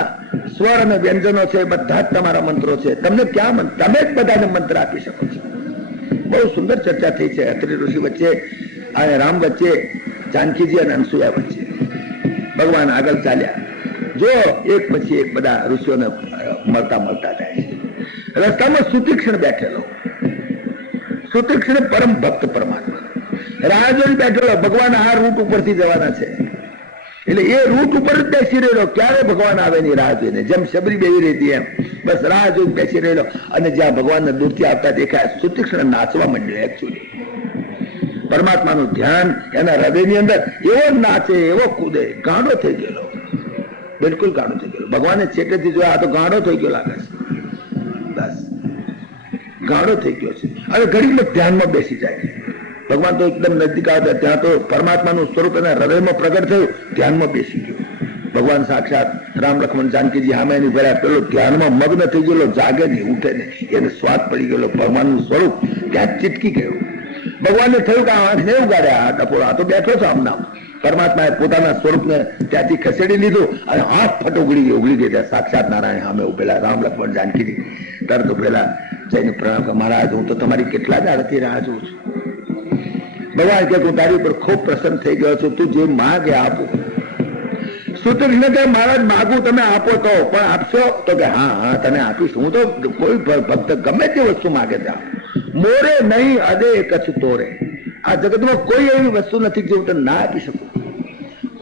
સ્વર અને વ્યંજનો છે બધા જ તમારા મંત્રો છે. તમને ક્યાં તમે જ બધાને મંત્ર આપી શકો છો. બહુ સુંદર ચર્ચા થઈ છે અત્રિ ઋષિ વચ્ચે અને રામ વચ્ચે, જાનકીજી અને અનસુયા વચ્ચે. ભગવાન આગળ ચાલ્યા, જો એક પછી એક બધા ઋષિઓને મળતા મળતા જાય છે. રસ્તામાં સુતીક્ષણ બેઠેલો, સુતીક્ષણ પરમ ભક્ત પરમાત્મા રાહ જોઈને બેઠેલો. ભગવાન આ રૂટ ઉપરથી જવાના છે એટલે એ રૂટ ઉપર જ બેસી રહેલો. ક્યારે ભગવાન આવે ની રાહ જોઈને, જેમ શબરી બેવી રહેતી એમ બસ રાહ જોઈને બેસી રહેલો. અને જ્યાં ભગવાનને દૂરથી આવતા દેખાય, સુતીક્ષણ નાચવા માંડ્યો. એકચુઅલી પરમાત્માનું ધ્યાન એના હૃદયની અંદર એવો નાચે, એવો કૂદે, ગાંડો થઈ ગયેલો, બિલકુલ ગાંડો થઈ ગયેલો. ભગવાને છેટેથી જોયા, આ તો ગાંડો થઈ ગયો લાગે છે, બસ ગાંડો થઈ ગયો છે. હવે ઘડી ધ્યાનમાં બેસી જાય. ભગવાન તો એકદમ નજીક આવતા, ત્યાં તો પરમાત્માનું સ્વરૂપ એના હૃદયમાં પ્રગટ થયું, ધ્યાનમાં બેસી ગયો. ભગવાન સાક્ષાત રામ લક્ષ્મણ જાનકીજી સામે એની ભર્યા, પેલો ધ્યાનમાં મગ્ન થઈ ગયેલો, જાગે નહીં, ઉઠે નહીં, એને સ્વાદ પડી ગયેલો ભગવાનનું સ્વરૂપ. ત્યાં ચીટકી ગયો. ભગવાનને થયું કે આ આંખ નહીં ઉગાડ્યા, આ ટપોળો, આ તો બેઠો છો આમના. પરમાત્માએ પોતાના સ્વરૂપને ત્યાંથી ખસેડી લીધું અને હાથ ફટ ઉગડી ગયા. સાક્ષાત નારાયણ સામે ઉભેલા, રામ લક્ષ્મણ જાનકીજી તરત ઉભેલા, જઈને પ્રણામ કે મહારાજ હું તો તમારી કેટલા દાડથી રાહ જોઉં છું. ભગવાન કે હું તારી ઉપર ખૂબ પ્રસન્ન થઈ ગયો છું, તું જે માગે આપું. સુતીક્ષણ કે મહારાજ માગું તમે આપો તો, પણ આપશો? તો કે હા હા તને આપીશ. હું તો કોઈ ભક્ત ગમે તે વસ્તુ માગે ત્યાં મોરે નહીં અદે કચ્છ તોરે. આ જગતમાં કોઈ એવી વસ્તુ નથી જે હું તને ના આપી શકું.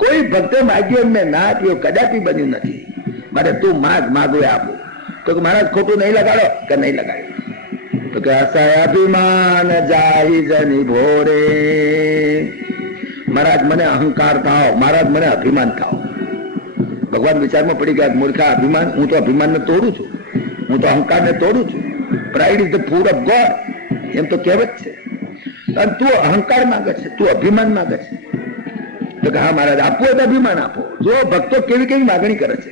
કોઈ ભક્તે માગ્યો મેં ના આપ્યો, કદાપી બન્યું નથી. મારે તું માગું એ આપું. તો કે મહારાજ ખોટું નહીં લગાડો, કે નહીં લગાડ્યું. તો કે અસય અભિમાન જાહી જની ભોરે. મહારાજ મને અહંકાર થાવ, મહારાજ મને અભિમાન થાવ. ભગવાન વિચારમાં પડી ગયા, મૂર્ખા અભિમાન, હું તો અભિમાનને તોડું છું, હું તો અહંકારને તોડું છું. Pride is the food of God, એમ તો કહેવત છે. અને તું અહંકાર માંગે છે, તું અભિમાન માંગે છે. તો કે હા મહારાજ આપો તો અભિમાન આપો. જો ભક્તો કેવી કેવી માગણી કરે છે.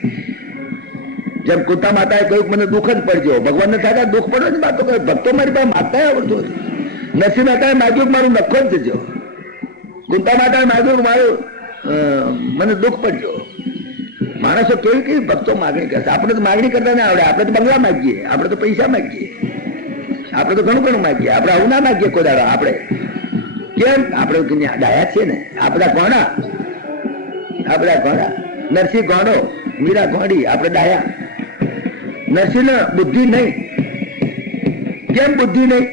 જેમ કુંતા માતાએ કહ્યું મને દુઃખ જ પડજો, ભગવાનને થાય દુઃખ પડે જ વાતો કરે. ભક્તો મારી પાસે માગતા આવડતું નથી. નરસિંહ માતાએ માગ્યું મારું નખો જ જજો. કુંતા માતાએ માગ્યું મારું મને દુઃખ પડજો. માણસો કેવી કેવી ભક્તો માગણી કરશે. આપણે તો માગણી કરતા ના આવડે. આપણે તો બંગલા માગીએ, આપણે તો પૈસા માગીએ, આપણે તો ઘણું ઘણું માગીએ. આપણે આવું ના માગીએ કોઈ દાડો. આપણે કેમ? આપણે ડાયા છીએ ને. આપણા ગોણા, આપણા ગોણા. નરસિંહ ગોણો, મીરા ગોડી, આપણે ડાયા. નરસિંહ બુદ્ધિ નહીં. કેમ બુદ્ધિ નહીં?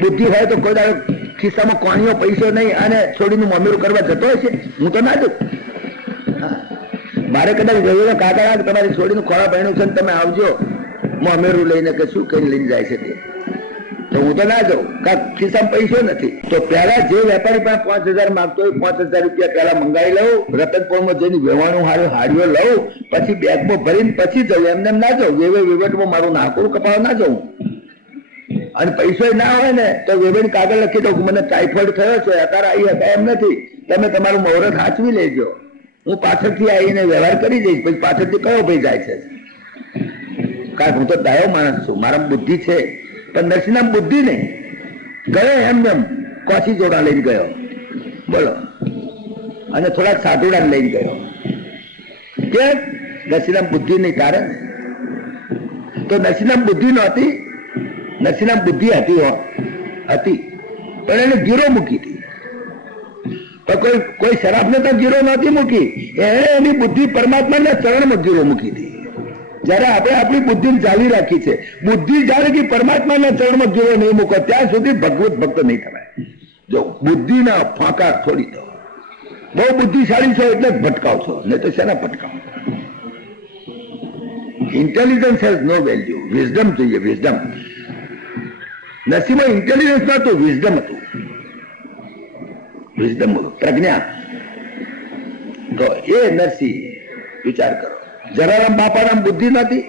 બુદ્ધિ હોય તો કોઈ દાડો ખિસ્સામાં કોણીઓ પૈસો નહીં અને છોડીનું મમેરું કરવા જતો હશે? હું તો ના જઉં. મારે કદાચ ગયો કાકા તમારી છોડીનું ખોળા પહેણું છે, તમે આવજો મમેરું લઈને કે શું કઈ લઈને જાય છે તે, તો હું તો ના જાઉં. ખિસ્સામાં પૈસો નથી. તો પહેલા જે વેપારી પણ 5,000 માંગતો હોય, 5,000 રૂપિયા પહેલા મંગાવી લઉં, રતનપુરમાં જઈને વેવાણું હાડીઓ લઉં, પછી બેગમાં ભરીને પછી જવું. એમને એમ ના જાઉં. વેવેટમાં મારું નાકું કપાળ ના જવું. અને પૈસો ના હોય ને તો વેવેણ કાગળ લખી દઉં મને ટાઈફોઈડ થયો છે, અત્યારે આવી હતા એમ નથી, તમે તમારું મુહૂર્ત સાચવી લેજો, હું પાછળથી આવીને વ્યવહાર કરી જઈશ. પછી પાછળથી કયો ભાઈ જાય છે? કારણ હું તો ડાયો માણસ છું, મારા બુદ્ધિ છે. પણ નરસિંહ બુદ્ધિ નહીં. ગયો એમને કોચી જોડા લઈને ગયો, બોલો, અને થોડાક સાધુડા લઈને ગયો. કેમ? નરસિંહ બુદ્ધિ નહીં તારે. તો નરસિંહ બુદ્ધિ નહોતી. નરસિંહ બુદ્ધિ હતી પણ એને ગીરો મૂકી હતી. કોઈ શરાબને તો ગીરો નહોતી મૂકી, એને એની બુદ્ધિ પરમાત્માના ચરણમાં ગીરો મૂકી હતી. જયારે આપણે આપણી બુદ્ધિને ચાલી રાખી છે, બુદ્ધિ જયારે કે પરમાત્માના ચરણમાં ગીરો નહીં મૂકો ત્યાં સુધી ભગવત ભક્ત નહીં થવાય. જો બુદ્ધિના ફાંકા છોડી દો. બહુ બુદ્ધિશાળી છે એટલે જ ભટકાવ છો, નહીં તો શેના ભટકાવ? Intelligence has no value. Wisdom જોઈએ, વિઝડમ. નરસિંહમાં ઇન્ટેલિજન્સ નહોતું, વિઝડમ હતું. વિઝડમ, પ્રજ્ઞા. તો એ નરસિંહ વિચાર કરો. જલારામ બાપાના બુદ્ધિ નથી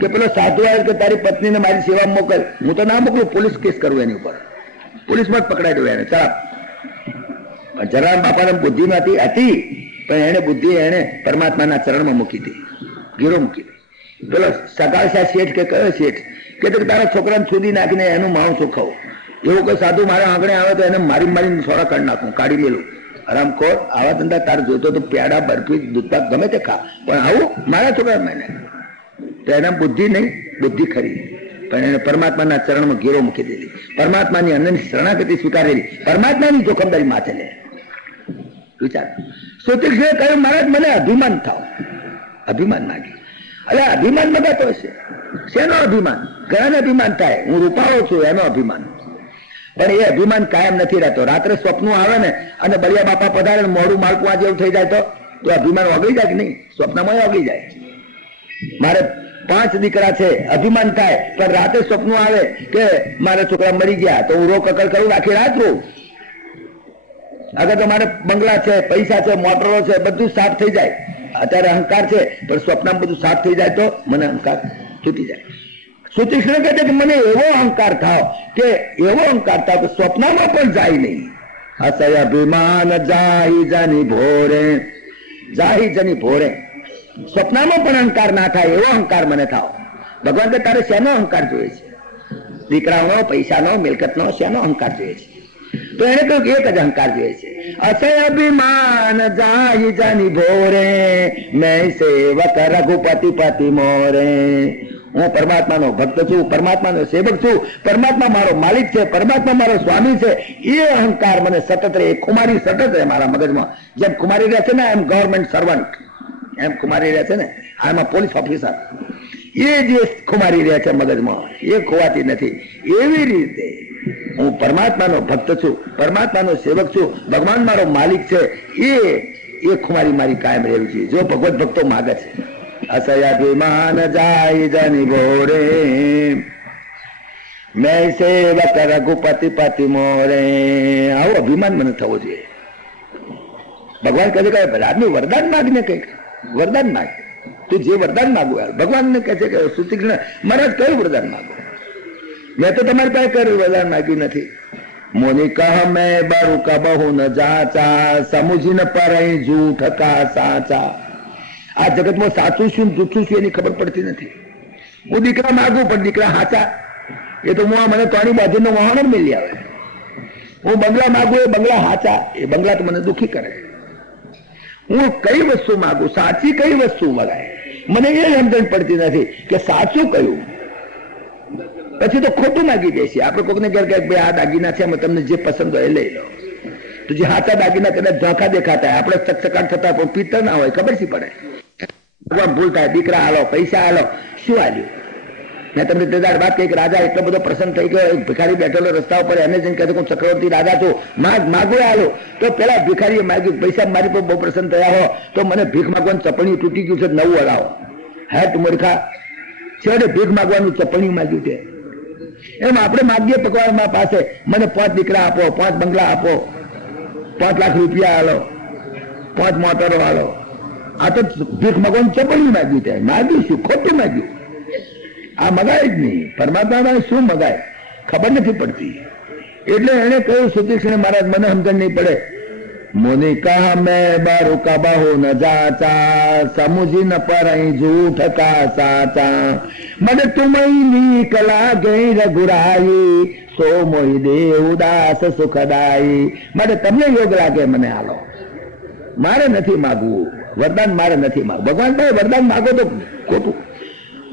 કે પેલો સાધુ આવે કે તારી પત્નીને મારી સેવા મોકલ. હું તો ના મોકલું, પોલીસ કેસ કરવું એની ઉપર, પોલીસમાં જ પકડાઈ દઉં એને. ચાલ, જલારામ બાપાને બુદ્ધિ નથી હતી, પણ એને બુદ્ધિ એને પરમાત્માના ચરણમાં મૂકી હતી, ગીરો મૂકી હતી. પેલો સકાળશા શેઠ કે કયો શેઠ કે તારા છોકરાને છોડી નાખીને એનું માઉં ચોખાવું. એવું કોઈ સાધુ મારા આંગણે આવે તો એને મારી મારીને સોરા કાઢી નાખું, કાઢી મેલું. હરામખોર આવા ધંધા તાર જોઈતો તો પેડા બરફી દૂધપાક ગમે તે ખા, પણ આવું મારા છોકરા મને તો એના બુદ્ધિ નહીં, બુદ્ધિ ખરી, પણ એને પરમાત્માના ચરણમાં ઘેરો મૂકી દેલી, પરમાત્માની અંદરની શરણાગતિ સ્વીકારેલી, પરમાત્માની જોખમદારી માથે લે. વિચાર સુતીક્ષણે કહ્યું મહારાજ મને અભિમાન થાવ. અભિમાન માગી. અરે અભિમાન મગાતો હશે. શેનો અભિમાન? ઘણાને અભિમાન થાય, હું રૂપાળો છું એનો અભિમાન. પણ એ અભિમાન કાયમ નથી રહેતો. રાત્રે સ્વપ્ન આવે ને અને બળિયા બાપા પધારે મોડું માળકું આ જેવું થઈ જાય તો અભિમાન ઓગળી જાય કે નહીં? સ્વપ્નમાં ઓગળી જાય. મારે 5 દીકરા છે, અભિમાન થાય, પણ રાતે સ્વપ્ન આવે કે મારા છોકરા મરી ગયા તો હું રો કકડ કરું, આખી રાત રહું. અગર તો મારે બંગલા છે, પૈસા છે, મોટરો છે, બધું સાફ થઈ જાય. અત્યારે અહંકાર છે, પણ સ્વપ્નમાં બધું સાફ થઈ જાય તો મને અહંકાર છૂટી જાય. સુતીક્ષ્ણ કહે છે કે મને એવો અહંકાર થાવ કે સ્વપ્નમાં પણ જાય નહીં. હસય અભિમાન જાહી જની ભોરે, જાહી જની ભોરે. સ્વપ્નમાં પણ અહંકાર ના થાય એવો અહંકાર મને થાવ. ભગવાન કે તારે શેનો અહંકાર જોઈએ છે? દીકરાઓનો, પૈસાનો, મિલકતનો શેનો અહંકાર જોઈએ છે? તો એને કહ્યું એક જ અહંકાર જોઈએ છે. અસય અભિમાન જાહી જની ભોરે, મેં સેવક રઘુપતિ પતિ મોરે. હું પરમાત્માનો ભક્ત છું, પરમાત્માનો સેવક છું, પરમાત્મા મારો માલિક છે, પરમાત્મા મારો સ્વામી છે. એ અહંકાર મને સતત રહે, ખુમારી સતત રહે મારા મગજમાં. જેમ ખુમારી રહે છે ને એમ ગવર્મેન્ટ સર્વન્ટ, એમ ખુમારી રહે છે ને આમાં પોલીસ ઓફિસર, એ જે ખુમારી રહે છે મગજમાં એ ખોવાતી નથી. એવી રીતે હું પરમાત્માનો ભક્ત છું, પરમાત્માનો સેવક છું, ભગવાન મારો માલિક છે. એ ખુમારી મારી કાયમ રહેવી છે જો ભગવત ભક્તો માગે છે. અસયાભિમાન જાય જની ભોરે, મેં સેવક રઘુપતિ પતિ મોરે. આવું અભિમાન મને થવો જોઈએ. ભગવાન કહે છે કે આજનું વરદાન માગને, કઈક વરદાન માગ, તું જે વરદાન માગવું યાર. ભગવાન ને કહે છે કે સુતીક્ષ્ણ મહારાજ કયું વરદાન માગો? મેં તો તમારી પાસે કયું વરદાન માગ્યું નથી. મોની કહ મેં બરુ કબહુ ન જાચા, સમુજી ન પરઈ જૂઠ કા સાચા. આ જગતમાં સાચું શું જૂઠું શું એની ખબર પડતી નથી. હું દીકરા માગું પણ દીકરા હાચા એ તો મને તોણી બાજુનો વાહન જ મિલી આવે. હું બંગલા માગું એ બંગલા હાચા, એ બંગલા તો મને દુઃખી કરે. હું કઈ વસ્તુ માગું, સાચી કઈ વસ્તુ મગાય, મને એ સમજણ પડતી નથી કે સાચું કયું. પછી તો ખોટું માગી દે છે. આપણે કોઈકને ઘેર કે ભાઈ આ દાગીના છે, અમે તમને જે પસંદ હોય એ લઈ લો. તો જે હાચા દાગીના કદાચ ઝાંખા દેખાતા હોય, આપણે ચકચકાટ થતા પણ પિત્તર ના હોય, ખબર શી પડે? ભગવાન ભૂલ થાય, દીકરા હાલો, પૈસા હાલો, શું હાલ્યું? મેં તમને તે દાડ વાત કહી કે રાજા એટલો બધો પ્રસન્ન થઈ ગયો, એક ભિખારી બેઠેલો રસ્તા ઉપર, એને જઈને કહે હું ચક્રવર્તી રાજા છું, માગો હાલો. તો પેલા ભિખારીએ માગ્યું, પૈસા મારી પર બહુ પ્રસન્ન થયા હો તો મને ભીખ માગવાનું ચપણી તૂટી ગયું છે, નવું હલાવો. હે તું મૂર્ખા, છેવટે ભીખ માગવાનું ચપણી માગ્યું છે. એમ આપણે માગીએ ભગવાન પાસે, મને 5 દીકરા આપો, 5 બંગલા આપો, 5 લાખ રૂપિયા હાલો, 5 મોટરો હાલો. આ તો ભીખ માગવાનું ચપણી માગ્યું છે. માગ્યું શું? ખોટું માગ્યું. આ મગાય જ નહીં. પરમાત્મા શું મગાય ખબર નથી પડતી. એટલે એને કહ્યું સુતીક્ષ્ણ મહારાજ મને સમજણ નહીં પડે. મુનિ કહ મેં બારુ કબહુ ન જાચા, સમુજી ન પરઈ જૂઠ કા સાચા. મને તુમઈ કલા ગઈ રઘુરાઈ, સો મોહી દેવ દાસ સુખદાઈ. મને તમને યોગ લાગે મને હાલો, મારે નથી માગવું વરદાન, મારે નથી માગવું. ભગવાન ભાઈ વરદાન માગો તો ખોટું.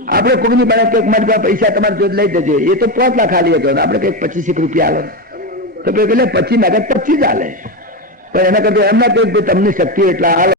આપણે કોઈની પાસે કંઈક મારી પાસે પૈસા તમારે જો લઈ જજે, એ તો 5 લાખ હાલી હતો, આપણે કંઈક 25 રૂપિયા હાલે તો પેલે 25 માગે 25 હાલે. પણ એના કરતા એમ ના કહ્યું તમને શક્તિ એટલા હાલે.